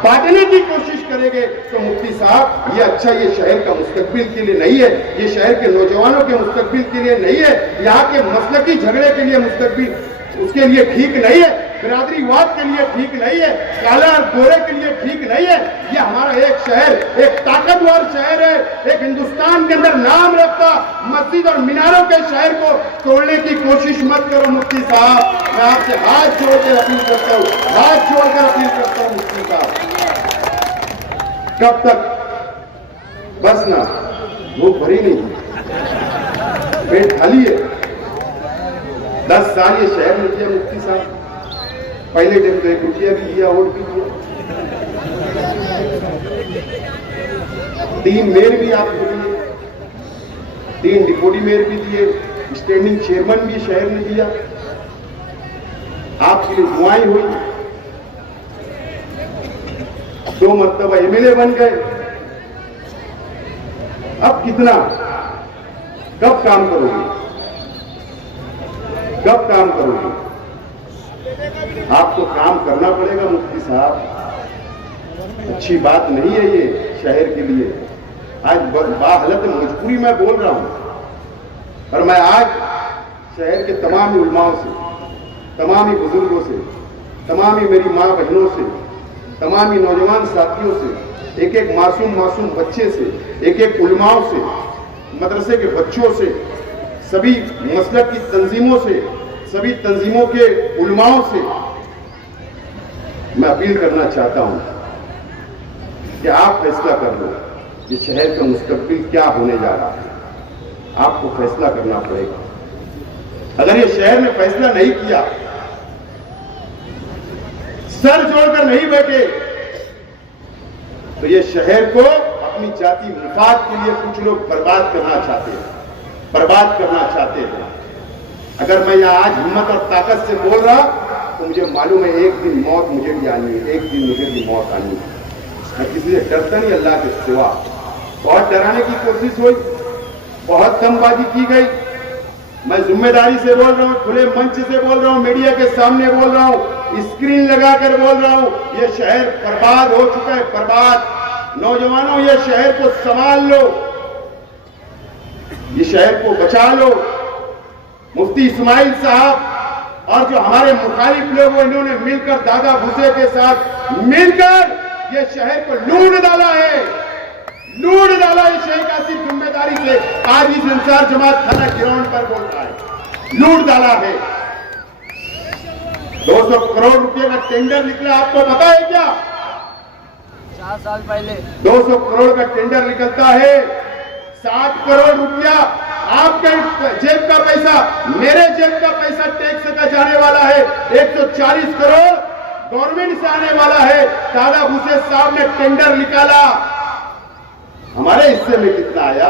बांटने की कोशिश करेंगे तो मुफ्ती साहब ये अच्छा ये शहर का मुस्तकबिल के लिए नहीं है, ये शहर के नौजवानों के मुस्तकबिल के लिए नहीं है, यहाँ के मसलकी झगड़े के लिए मुस्तकबिल उसके लिए ठीक नहीं है, बिरादरीवाद के लिए ठीक नहीं है, काला और गोरे के लिए ठीक नहीं है। ये हमारा एक शहर एक ताकतवर शहर है, एक हिंदुस्तान के अंदर नाम रखता मस्जिद और मीनारों के शहर को तोड़ने की कोशिश मत करो मुफ्ती साहब। मैं आपसे हाथ जोड़कर अपील करता हूँ, हाथ जोड़कर अपील करता हूँ मुफ्ती साहब। कब तक बस ना, भूख भरी नहीं, पेट खाली है। 10 साल ये शहर में किया मुफ्ती साहब, पहले दिन तो 1 रुपया भी दिया, वोट भी दिया, 3 मेयर भी आपको दिए, 3 डिप्टी मेयर भी दिए, स्टैंडिंग चेयरमैन भी शहर ने दिया, आपके लिए दुआएं हुई, 2 मरतबा एमएलए बन गए। अब कितना, कब काम करोगे, कब काम करोगे? आपको काम करना पड़ेगा मुफ्ती साहब, अच्छी बात नहीं है ये शहर के लिए। आज बाहालत मजबूरी में बोल रहा हूं, और मैं आज शहर के तमाम उलमाओं से, तमाम बुजुर्गों से, तमाम मेरी माँ बहनों से, तमाम नौजवान साथियों से, एक एक मासूम बच्चे से, एक एक उलमाओं से, मदरसे के बच्चों से, सभी मसलक की तंजीमों से, सभी तंजीमों के उलमाओं से मैं अपील करना चाहता हूं कि आप फैसला कर लो ये शहर का मुस्तकबिल क्या होने जा रहा है। आपको फैसला करना पड़ेगा। अगर ये शहर ने फैसला नहीं किया, सर जोड़कर नहीं बैठे, तो ये शहर को अपनी जाति मुफाद के लिए कुछ लोग बर्बाद करना चाहते हैं, बर्बाद करना चाहते हैं। अगर मैं यहाँ आज हिम्मत और ताकत से बोल रहा तो मुझे मालूम है एक दिन मौत मुझे भी आनी है, एक दिन मुझे भी मौत आनी है। मैं किसी से डरता नहीं अल्लाह के सिवा। बहुत डराने की कोशिश हुई, बहुत दमबाजी की गई। मैं जिम्मेदारी से बोल रहा हूँ, खुले मंच से बोल रहा हूँ, मीडिया के सामने बोल रहा हूँ, स्क्रीन लगाकर बोल रहा हूँ, ये शहर बर्बाद हो चुका है, बर्बाद। नौजवानों ये शहर को संभाल लो, ये शहर को बचा लो। मुफ्ती इस्माइल साहब और जो हमारे मुखालिफ लोग इन्होंने मिलकर दादा भूसे के साथ मिलकर ये शहर को लूट डाला है, लूट डाला है। शेख आसिफ जिम्मेदारी से आज इस इंसार जमात थाना ग्राउंड पर बोल रहा है, लूट डाला है। 200 करोड़ रुपए का टेंडर निकला, आपको पता है क्या? 4 साल पहले 200 करोड़ का टेंडर निकलता है, 7 करोड़ रुपया आपके जेब का पैसा, मेरे जेब का पैसा टैक्स का जाने वाला है। 140 करोड़ गवर्नमेंट से आने वाला है। दादा भूसे साहब ने टेंडर निकाला, हमारे हिस्से में कितना आया?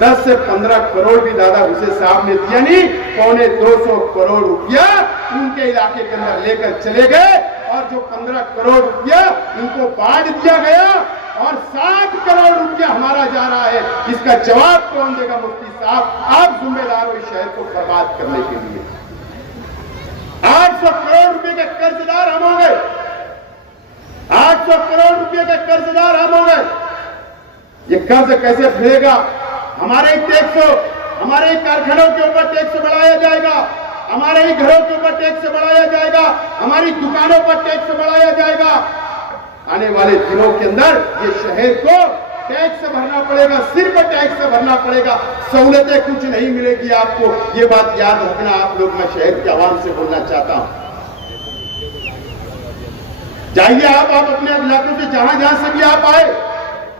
10 से 15 करोड़ भी दादा भूसे साहब ने दिया नहीं, 250 करोड़ रुपया उनके इलाके के अंदर लेकर चले गए और जो 15 करोड़ रुपया इनको बांट दिया गया और 60 करोड़ रुपया हमारा जा रहा है। इसका जवाब कौन देगा? मुफ्ती साहब, आप जिम्मेदार हो इस शहर को बर्बाद करने के लिए। 800 करोड़ रुपए के कर्जदार हम हो गए, 800 करोड़ रुपए के कर्जदार हम हो गए। ये कर्ज कैसे फिरेगा? हमारे ही टैक्स, हमारे ही कारखानों के ऊपर टैक्स बढ़ाया जाएगा, हमारे ही घरों के ऊपर टैक्स बढ़ाया जाएगा, हमारी दुकानों पर टैक्स बढ़ाया जाएगा। आने वाले दिनों के अंदर ये शहर को टैक्स भरना पड़ेगा, सिर्फ टैक्स भरना पड़ेगा, सहूलतें कुछ नहीं मिलेगी आपको। ये बात याद रखना आप लोग। मैं शहर के आवाम से बोलना चाहता हूं, जाइए आप अपने इलाकों से जहां जहां से भी आप आए,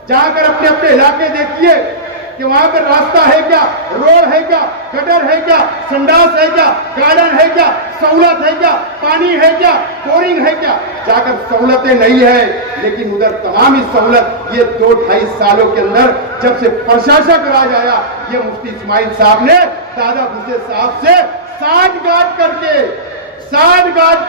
जाकर अपने अपने इलाके देखिए, कि वहां पर रास्ता है क्या, रोड है क्या, गटर है क्या, संडास है क्या, गार्डन है क्या, सहूलत है क्या, पानी है क्या, बोरिंग है क्या। जाकर सहूलतें नहीं है, लेकिन उधर तमाम ही सहूलत ये 2-2.5 सालों के अंदर जब से प्रशासक राज आया, ये मुफ्ती इस्माइल साहब ने दादा भूसे साहब से साठ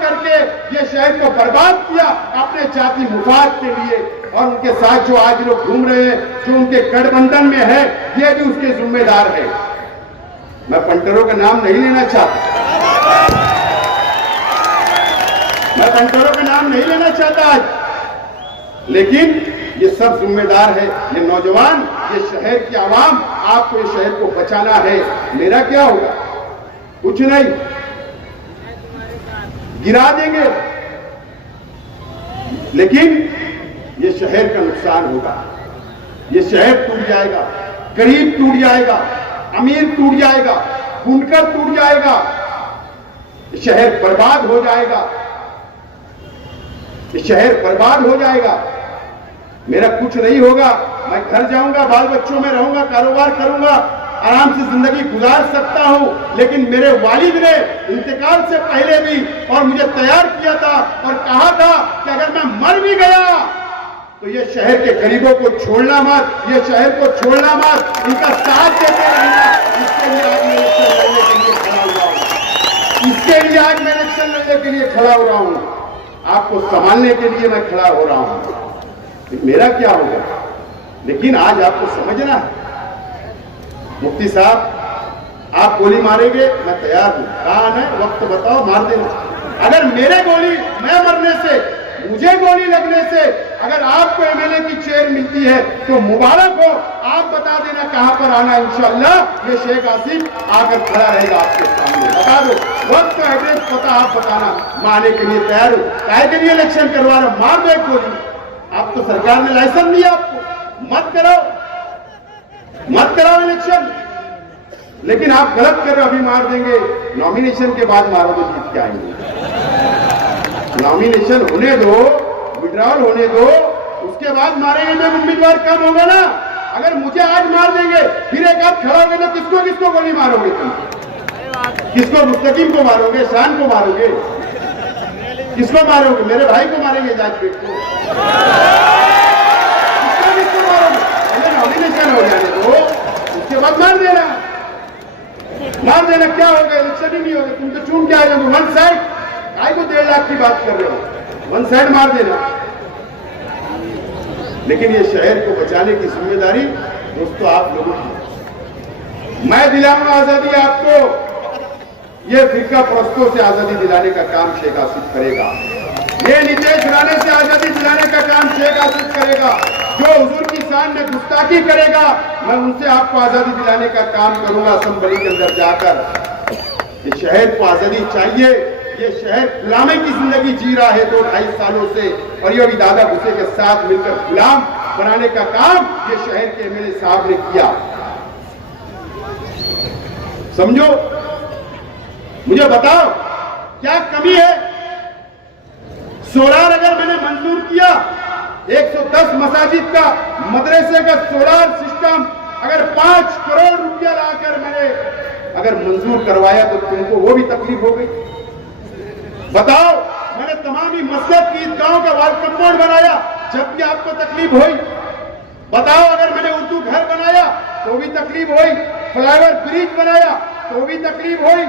करके ये शहर को बर्बाद किया अपने जाति मुफाद के लिए। और उनके साथ जो आज लोग घूम रहे हैं, जो उनके गठबंधन में है, ये भी उसके जिम्मेदार है। मैं पंटरों का नाम नहीं लेना चाहता, मैं पंटरों का नाम नहीं लेना चाहता आज, लेकिन ये सब जिम्मेदार है। ये नौजवान, ये शहर की आवाम, आपको ये शहर को बचाना है। मेरा क्या होगा? कुछ नहीं, गिरा देंगे, लेकिन ये शहर का नुकसान होगा। ये शहर टूट जाएगा, गरीब टूट जाएगा, अमीर टूट जाएगा, बुनकर टूट जाएगा, ये शहर बर्बाद हो जाएगा, ये शहर बर्बाद हो जाएगा। मेरा कुछ नहीं होगा, मैं घर जाऊंगा, बाल बच्चों में रहूंगा, कारोबार करूंगा, आराम से जिंदगी गुजार सकता हूं। लेकिन मेरे वालिद ने इंतकाल से पहले भी और मुझे तैयार किया था और कहा था कि अगर मैं मर भी गया तो ये शहर के गरीबों को छोड़ना मत, ये शहर को छोड़ना मत, इनका साथ देते रहना। इसके लिए आज मैं इलेक्शन लड़ने के लिए खड़ा हुआ हूं, इसके लिए आज मैं इलेक्शन लड़ने के लिए खड़ा हो रहा हूं, आपको संभालने के लिए मैं खड़ा हो रहा हूं। मेरा क्या होगा? लेकिन आज आपको समझना है, मुफ्ती साहब आप गोली मारेंगे, मैं तैयार हूं, कहां है वक्त बताओ, मार देना। अगर मेरे गोली, मैं मरने से, मुझे गोली लगने से अगर आपको एमएलए की चेयर मिलती है तो मुबारक हो, आप बता देना कहां पर आना। इंशाअल्लाह ये शेख आसिफ आकर खड़ा रहेगा आपके सामने, बता दो वक्त का एड्रेस पता आप बताना, मैं आने के लिए तैयार हूं। काहे के लिए इलेक्शन करवा रहा हूं? मार दो एक गोली, आप तो सरकार ने लाइसेंस दिया आपको, मत कराओ इलेक्शन, लेकिन आप गलत कर रहे हो, अभी मार देंगे, नॉमिनेशन के बाद मारोगे, जीत के आएंगे। नॉमिनेशन होने दो, विड्रॉल होने दो, उसके बाद मारेंगे जब उम्मीदवार कम होगा ना। अगर मुझे आज मार देंगे, फिर एक आध खड़ा होगा तो किसको किसको गोली मारोगे तुम? किसको? मुस्तकीम को मारोगे, शान को मारोगे, किसको मारोगे? मेरे भाई को मारेंगे, जांच पेट को, किसको मारोगे? पहले नॉमिनेशन हो जाने दो, उसके बाद मार देना। क्या होगा? इलेक्शन ही नहीं होगा, तुम तो चून के आ जाओगे। वन साइड आई को 1.5 लाख की बात कर रहे हो, वन साइड मार देना। लेकिन ये शहर को बचाने की जिम्मेदारी दोस्तों आप लोगों की। मैं दिलाऊंगा आजादी आपको, ये फिरका परस्तों से आजादी दिलाने का काम शेख आसिफ करेगा, ये नीतीश राणे से आजादी दिलाने का काम शेख आसिफ करेगा। जो हुजूर की शान में गुस्ताखी करेगा, मैं उनसे आपको आजादी दिलाने का काम करूंगा असेंबली के अंदर जाकर। ये शहर को आजादी चाहिए, ये शहर गुलामी की जिंदगी जी रहा है 2-2.5 सालों से, और ये अभी दादा भूसे के साथ मिलकर गुलाम बनाने का काम ये शहर के एमएलए साहब ने किया। समझो, मुझे बताओ क्या कमी है? सोलार अगर मैंने मंजूर किया, 110 मसाजिद का, मदरसे का सोलार सिस्टम अगर 5 करोड़ रुपया लाकर मैंने अगर मंजूर करवाया तो तुमको वो भी तकलीफ हो गई? बताओ, मैंने तमाम ही मस्जिद की ईदगाहों का वाल कंपाउंड बनाया, जब भी आपको तकलीफ हुई? बताओ, अगर मैंने उर्दू घर बनाया तो भी तकलीफ हुई, फ्लाईओवर ब्रिज बनाया तो भी तकलीफ हुई,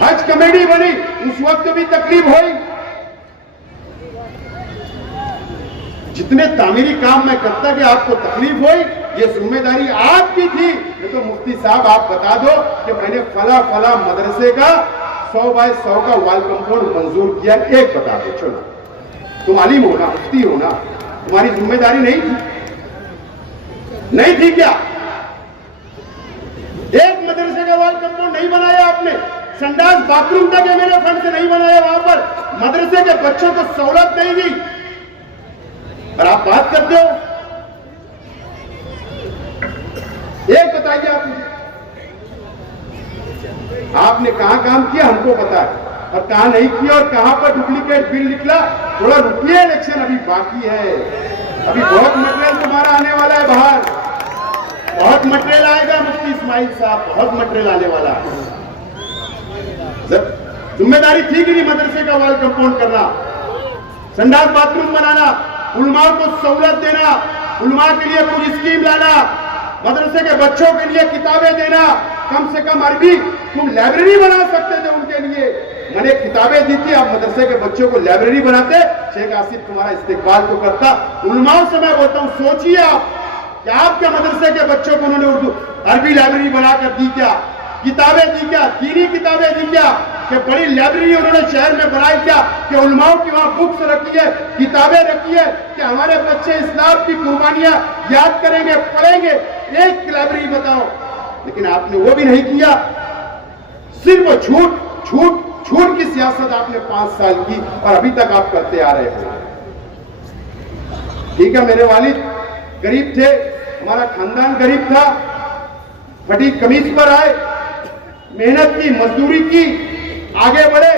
हज कमेटी बनी उस वक्त भी तकलीफ हुई। जितने तामीरी काम मैं करता कि आपको तकलीफ हुई, ये जिम्मेदारी आपकी थी। ये तो मुफ्ती साहब आप बता दो कि मैंने फला फला मदरसे का 100 बाय 100 का वाल कंपाउंड मंजूर किया, एक बता दो। चलो, तुम आलिम हो ना, मुफ्ती हो ना, तुम्हारी जिम्मेदारी नहीं थी? नहीं थी क्या? एक मदरसे का वाल कंपाउंड नहीं बनाया आपने, संडास बाथरूम तक मेरे फंड से नहीं बनाया, वहां पर मदरसे के बच्चों को सहूलत नहीं दी, और आप बात करते हो? एक बताइए आपने कहां काम किया, हमको पता है, और कहां नहीं किया, और कहां पर डुप्लीकेट बिल निकला। थोड़ा रुकिए, इलेक्शन अभी बाकी है, अभी बहुत मटेरियल तुम्हारा आने वाला है बाहर। इस्माइल साहब बहुत मटेरियल आने वाला है। जिम्मेदारी थी कि नहीं मदरसे का वाल कंपाउंड करना, संडास बाथरूम बनाना, उलमा को सहूलत देना, उलमा के लिए कुछ स्कीम लाना, मदरसे के बच्चों के लिए किताबें देना, कम से कम अरबी तुम लाइब्रेरी बना सकते थे उनके लिए। मैंने किताबें दी थी, आप मदरसे के बच्चों को लाइब्रेरी बनाते, शेख आसिफ तुम्हारा इस्तेकबाल तो करता। उलमाओं से मैं बोलता हूं, सोचिए आप कि आपके मदरसे के बच्चों को उन्होंने उर्दू अरबी लाइब्रेरी बनाकर दी क्या, किताबें दी क्या, दीनी किताबें दी क्या, कि बड़ी लाइब्रेरी उन्होंने शहर में बनाई क्या, कि उलमाओं की वहां बुक्स रखी है, किताबें रखी है, कि हमारे बच्चे इस्लाम की कुर्बानियां याद करेंगे, पढ़ेंगे। एक लाइब्रेरी बताओ, लेकिन आपने वो भी नहीं किया। सिर्फ झूठ झूठ झूठ की सियासत आपने 5 साल की और अभी तक आप करते आ रहे हो। ठीक है, मेरे वालिद गरीब थे, हमारा खानदान गरीब था, फटी कमीज पर आए, मेहनत की, मजदूरी की, आगे बढ़े।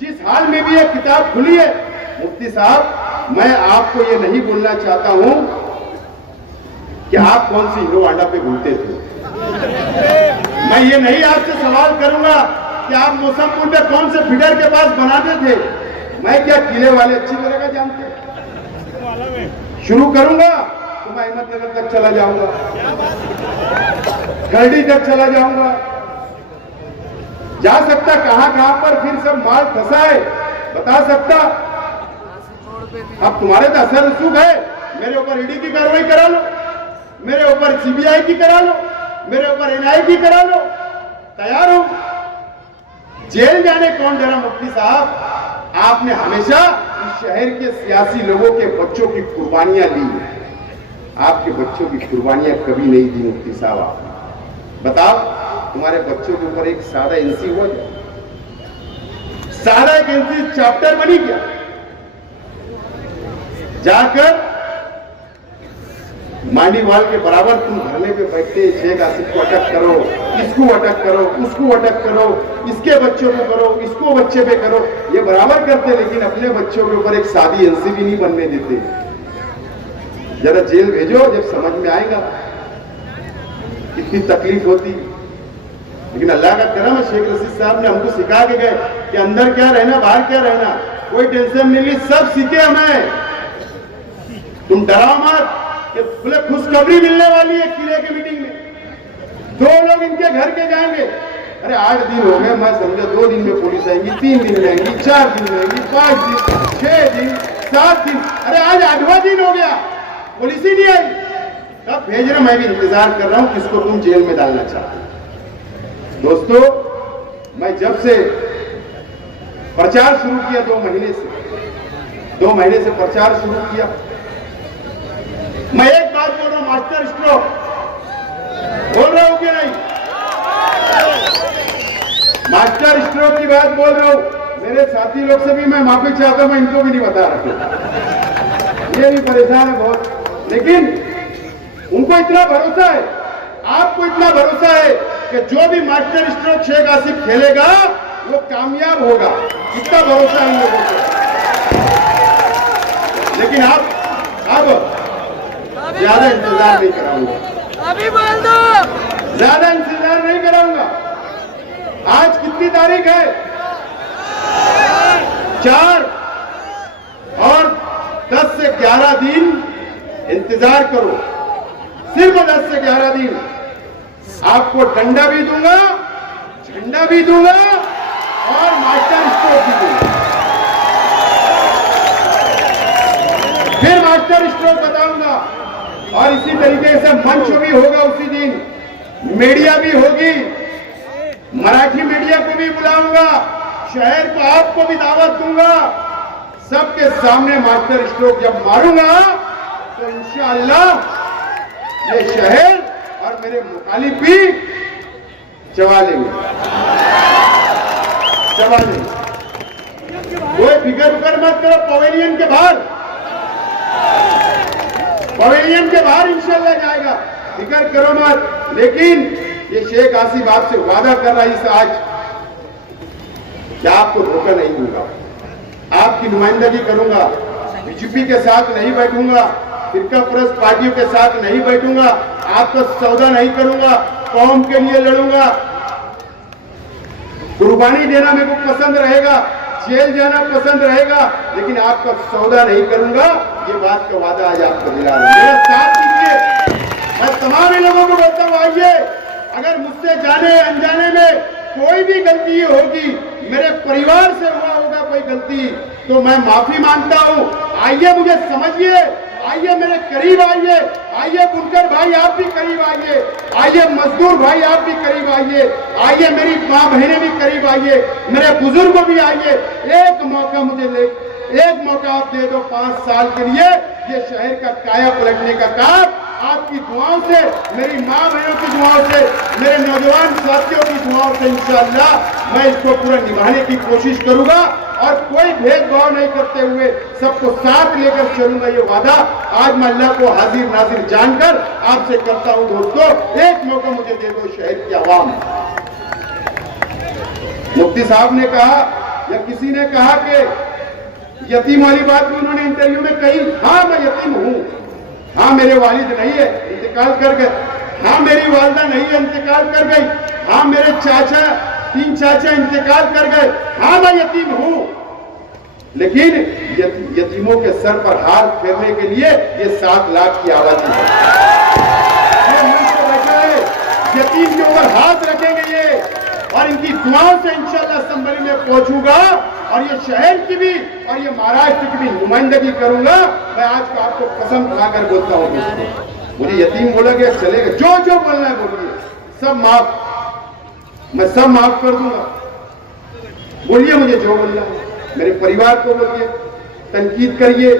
जिस हाल में भी ये किताब खुली है, मुफ्ती साहब मैं आपको ये नहीं बोलना चाहता हूं कि आप कौन सी हीरो आंडा पे घूमते थे। मैं ये नहीं आपसे सवाल करूंगा कि आप मौसमपुर में कौन से फिडर के पास बनाते थे। मैं क्या किले वाले अच्छी तरह का जानते। शुरू करूंगा तो मैं अहमदनगर तक चला जाऊंगा, खरडी तक चला जाऊंगा, जा सकता कहां कहां पर फिर सब माल फंसा है बता सकता। अब तुम्हारे तो असर रसूख है, मेरे ऊपर ईडी की कार्रवाई करा लो, मेरे ऊपर सीबीआई की करा लो, मेरे ऊपर एनआई की करा लो, तैयार हो। जेल जाने कौन डरा मुफ्ती साहब, आपने हमेशा इस शहर के सियासी लोगों के बच्चों की कुर्बानियां ली, आपके बच्चों की कुर्बानियां कभी नहीं दी मुफ्ती साहब। बताओ तुम्हारे बच्चों के ऊपर एक सादा एनसी हुआ क्या? सादा एक एनसी चैप्टर बनी क्या? जाकर मांडीवाल के बराबर तुम धरने पे बैठते, शेख आसिफ को अटक करो, इसको अटक करो, उसको अटक करो, इसके बच्चों को करो, इसको बच्चे पे करो, ये बराबर करते, लेकिन अपने बच्चों के ऊपर एक सादी एनसी भी नहीं बनने देते। जरा जेल भेजो, जब समझ में आएगा कितनी तकलीफ होती। लेकिन अल्लाह का करम है, शेख रशीद साहब ने हमको सिखा के गए कि अंदर क्या रहना, बाहर क्या रहना, कोई टेंशन नहीं ली, सब सीखे हमें। तुम डराओ मत कि बोले खुशखबरी मिलने वाली है किले की मीटिंग में, 2 लोग इनके घर के जाएंगे। अरे 8 दिन हो गए, मैं समझा 2 दिन में पुलिस आएंगी, 3 दिन में आएंगी, 4 दिन में आएंगी, 5 दिन, 6 दिन, 7 दिन, अरे आज 8वां दिन हो गया, पुलिस ही नहीं आई। तब भेज रहे, मैं भी इंतजार कर रहा हूं किसको तुम जेल में डालना चाहते। दोस्तों, मैं जब से प्रचार शुरू किया 2 महीने से प्रचार शुरू किया, मैं एक बात बोल रहा हूं, मास्टर स्ट्रोक बोल रहा हूं कि नहीं? मास्टर स्ट्रोक की बात बोल रहा हूं। मेरे साथी लोग से भी मैं माफी चाहता हूं, मैं इनको भी नहीं बता रहा, ये भी परेशान है बहुत। लेकिन उनको इतना भरोसा है, आपको इतना भरोसा है कि जो भी मास्टर स्ट्रोक शेख आसिफ खेलेगा वो कामयाब होगा, इतना भरोसा है इन लोगों को। लेकिन अब ज्यादा इंतजार नहीं कराऊंगा, अभी बोल दो, ज्यादा इंतजार नहीं कराऊंगा। आज कितनी तारीख है? 4 और 10 से 11 दिन इंतजार करो, सिर्फ 10 से 11 दिन। आपको डंडा भी दूंगा, झंडा भी दूंगा और मास्टर स्ट्रोक भी दूंगा। फिर मास्टर स्ट्रोक बताऊंगा, और इसी तरीके से मंच भी होगा उसी दिन, मीडिया भी होगी, मराठी मीडिया को भी बुलाऊंगा, शहर को आपको भी दावत दूंगा। सबके सामने मास्टर स्ट्रोक जब मारूंगा तो इंशाअल्लाह ये शहर और मेरे मुखालिफ भी चबा लेंगे। कोई फिकर मत करो, पवेलियन के बाहर इंशाअल्लाह जाएगा, फिकर करो मत। लेकिन ये शेख आसिफ आपसे वादा कर रहा है इस आज कि आपको धोखा नहीं दूंगा, आपकी नुमाइंदगी करूंगा, बीजेपी के साथ नहीं बैठूंगा, फिरका परस्त पार्टियों के साथ नहीं बैठूंगा, आपका सौदा नहीं करूंगा, कौम के लिए लड़ूंगा, कुर्बानी देना मेरे को पसंद रहेगा, जेल जाना पसंद रहेगा, लेकिन आपका सौदा नहीं करूंगा। ये बात का वादा आज आपको दिला रहा हूं। मेरा साथ दीजिए। मैं तमाम लोगों को बोलता हूं, आइए, अगर मुझसे जाने अनजाने में कोई भी गलती होगी, मेरे परिवार से हुआ होगा कोई गलती, तो मैं माफी मांगता हूं। आइए, मुझे समझिए, आइए मेरे करीब आइए, आइए बुनकर भाई आप भी करीब आइए, आइए मजदूर भाई आप भी करीब आइए, आइए मेरी माँ बहनें भी करीब आइए, मेरे बुजुर्ग भी आइए। एक मौका मुझे ले, एक मौका आप दे दो 5 साल के लिए, ये शहर का काया पलटने का काम आपकी दुआओं से, मेरी माँ बहनों की दुआओं से, मेरे नौजवान साथियों की दुआओं से इंशाअल्लाह मैं इसको पूरा निभाने की कोशिश करूंगा और कोई भेदभाव नहीं करते हुए सबको साथ लेकर चलूंगा। ये वादा आज मैं अल्लाह को हाजिर नाजिर जानकर आपसे करता हूं। दोस्तों, एक मौका मुझे दे दो शहर की आवाम। मुफ्ती साहब ने कहा या किसी ने कहा कि यतीम वाली बात भी उन्होंने इंटरव्यू में कही। हाँ, मैं यतीम हूं, हाँ मेरे वालिद नहीं है, इंतकाल कर गए, हाँ मेरी वालदा नहीं है, इंतकाल कर गई, हाँ मेरे चाचा 3 चाचा इंतकाल कर गए, हाँ मैं यतीम हूं, लेकिन यतीमों के सर पर हाथ फेरने के लिए ये 7 लाख की आबादी है। बैठा है, यतीम के ऊपर हाथ रखेंगे ये, और इनकी दुआओं से इंशाअल्लाह असेंबली में पहुंचूंगा और ये शहर की भी और ये महाराष्ट्र की भी नुमाइंदगी करूंगा। मैं आज को आपको कसम खाकर बोलता हूँ, मुझे यतीम बोला गया चलेगा, जो जो बोलना है बोलिए, सब माफ, मैं सब माफ कर दूंगा। बोलिए मुझे जो बोलना है, मेरे परिवार को बोलिए, तनकीद करिए,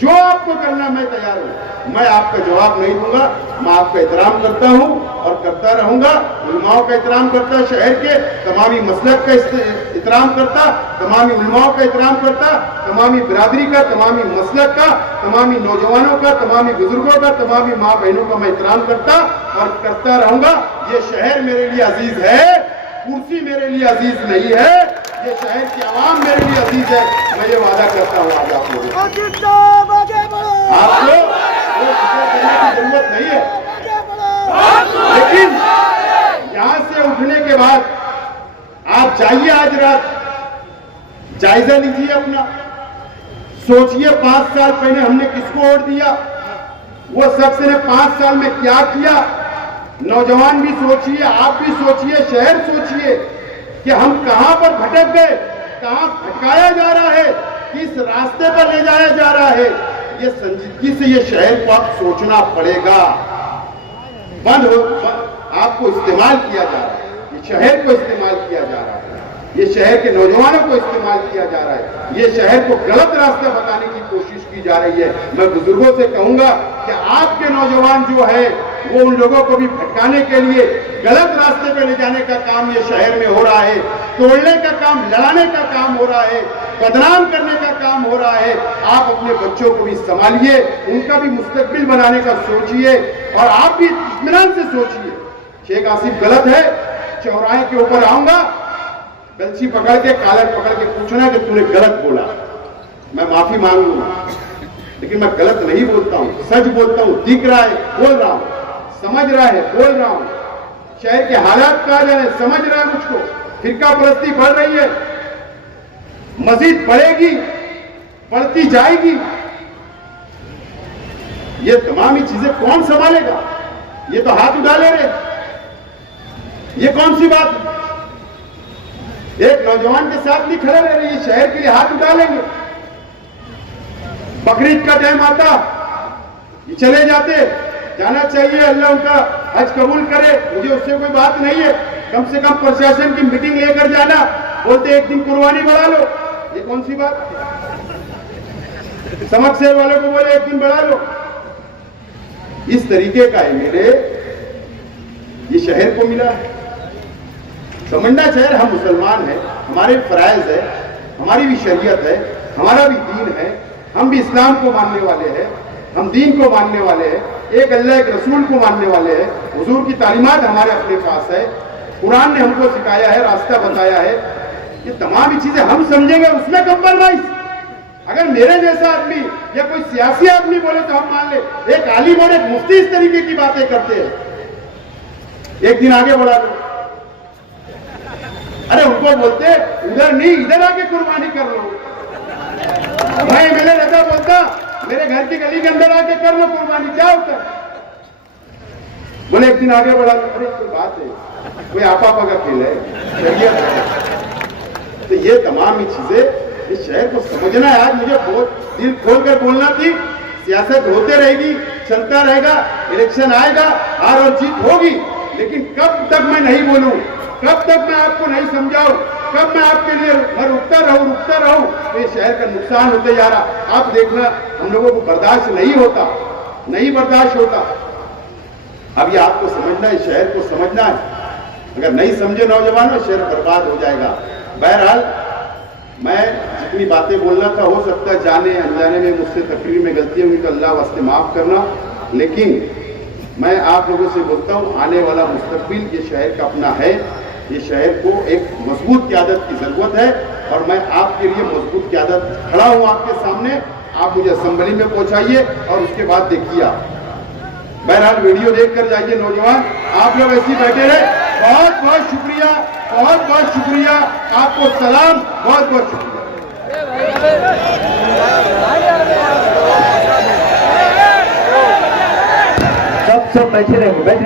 जो आपको करना मैं तैयार हूं। मैं आपका जवाब नहीं दूंगा, मैं आपका एहतराम करता हूं और करता रहूंगा। उलमाओं का एहतराम करता, शहर के तमामी मसलक का एहतराम करता, तमामी उलमाओं का एहतराम करता, तमामी बिरादरी का, तमामी मसलक का, तमामी नौजवानों का, तमामी बुजुर्गों का, तमामी माँ बहनों का मैं एहतराम करता और करता रहूंगा। ये शहर मेरे लिए अजीज है, कुर्सी मेरे लिए अजीज नहीं है, ये शहर की आवाम मेरे लिए अजीज है। मैं ये वादा करता हूँ आज आप लोगों आपको कोई फिक्र करने की जरूरत नहीं है, लेकिन यहां से उठने के बाद आप जाइए, आज रात जायजा लीजिए अपना, सोचिए 5 साल पहले हमने किसको वोट दिया, वो शख्स ने 5 साल में क्या किया। नौजवान भी सोचिए, आप भी सोचिए, शहर सोचिए कि हम कहां पर भटक गए, कहां भटकाया जा रहा है, किस रास्ते पर ले जाया जा रहा है। ये संजीदगी से ये शहर को आप सोचना पड़ेगा। आपको इस्तेमाल किया जा रहा है, ये शहर को इस्तेमाल किया जा रहा है, ये शहर के नौजवानों को इस्तेमाल किया जा रहा है, ये शहर को गलत रास्ता बताने की कोशिश की जा रही है। मैं बुजुर्गों से कहूंगा कि आपके नौजवान जो है वो उन लोगों को भी भटकाने के लिए गलत रास्ते पे ले जाने का काम ये शहर में हो रहा है, तोड़ने का काम, लड़ाने का काम हो रहा है, बदनाम करने का काम हो रहा है। आप अपने बच्चों को भी संभालिए, उनका भी मुस्तकबिल बनाने का सोचिए और आप भी इत्मीनान से सोचिए। शेख आसिफ गलत है, चौराहे के ऊपर आऊंगा, गलची पकड़ के, कॉलर पकड़ के पूछना कि तूने गलत बोला, मैं माफी मांगूंगा, लेकिन मैं गलत नहीं बोलता हूं, सच बोलता हूं, दिख रहा है बोल रहा हूं, समझ रहा है बोल रहा हूं। शहर के हालात कहा जा रहे हैं, समझ रहा है मुझको, फिरका परस्ती बढ़ रही है, मजीद बढ़ेगी, बढ़ती जाएगी। ये तमाम ही चीजें कौन संभालेगा? ये तो हाथ उठा ले रहे, ये कौन सी बात है? एक नौजवान के साथ नहीं खड़े रह रहे, ये शहर के लिए हाथ उठा लेंगे। बकरीद का टाइम आता, ये चले जाते, जाना चाहिए, अल्लाह उनका हज कबूल करे, मुझे उससे कोई बात नहीं है। कम से कम प्रशासन की मीटिंग लेकर जाना, बोलते एक दिन कुर्बानी बढ़ा लो, ये कौन सी बात? समझ से वालों को बोले एक दिन बढ़ा लो, इस तरीके का एमएलए ये शहर को मिला है। समंडा शहर, हम मुसलमान हैं, हमारे फराइज है, हमारी भी शरीयत है, हमारा भी दीन है, हम भी इस्लाम को मानने वाले हैं, हम दीन को मानने वाले हैं, एक अल्लाह एक रसूल को मानने वाले हैं। हुजूर की तालीमात हमारे अपने पास है, कुरान ने हमको सिखाया है, रास्ता बताया है। ये तमाम ही चीजें हम समझेंगे, उसमें कंप्रोमाइज अगर मेरे जैसा आदमी या कोई सियासी आदमी बोले तो हम मान ले। एक आलिम और एक मुफ्ती इस तरीके की बातें करते हैं। एक दिन आगे बढ़ा लो, अरे उनको बोलते उधर नहीं इधर आके कुर्बानी कर लो। मैं एमएलए रहता बोलता मेरे घर की गली के अंदर आके कर लो कुर्बानी, क्या होता। बोले एक दिन आगे बढ़ा लो, अरे कोई बात है, कोई आपा का खेल है, शरीयत है। तो ये तमाम ही चीजें इस शहर को समझना है। आज मुझे बहुत दिल खोलकर बोलना थी। सियासत होते रहेगी, चलता रहेगा, इलेक्शन आएगा, हार और जीत होगी, लेकिन कब तक मैं नहीं बोलूं, कब तक मैं आपको नहीं समझाऊं, कब मैं आपके लिए रुकता रहूं, तो ये शहर का नुकसान होते जा रहा। आप देखना हम लोगों को बर्दाश्त नहीं होता, नहीं बर्दाश्त होता। अब ये आपको समझना है, शहर को समझना है। अगर नहीं समझे नौजवानों, शहर बर्बाद हो जाएगा। बहरहाल मैं जितनी बातें बोलना था, हो सकता है जाने अनजाने में मुझसे तकरीर में गलती होंगी तो अल्लाह वास्ते माफ करना, लेकिन मैं आप लोगों से बोलता हूं आने वाला मुस्तकबिल ये शहर का अपना है। ये शहर को एक मजबूत क़यादत की जरूरत है और मैं आपके लिए मजबूत क़यादत खड़ा हूं आपके सामने। आप मुझे असेंबली में पहुंचाइए और उसके बाद देखिए आप। बहरहाल वीडियो देखकर जाइए नौजवान, आप लोग ऐसे बैठे रहे। बहुत बहुत शुक्रिया, बहुत बहुत शुक्रिया, आपको सलाम, बहुत बहुत शुक्रिया। सब बैठे रहे, बैठे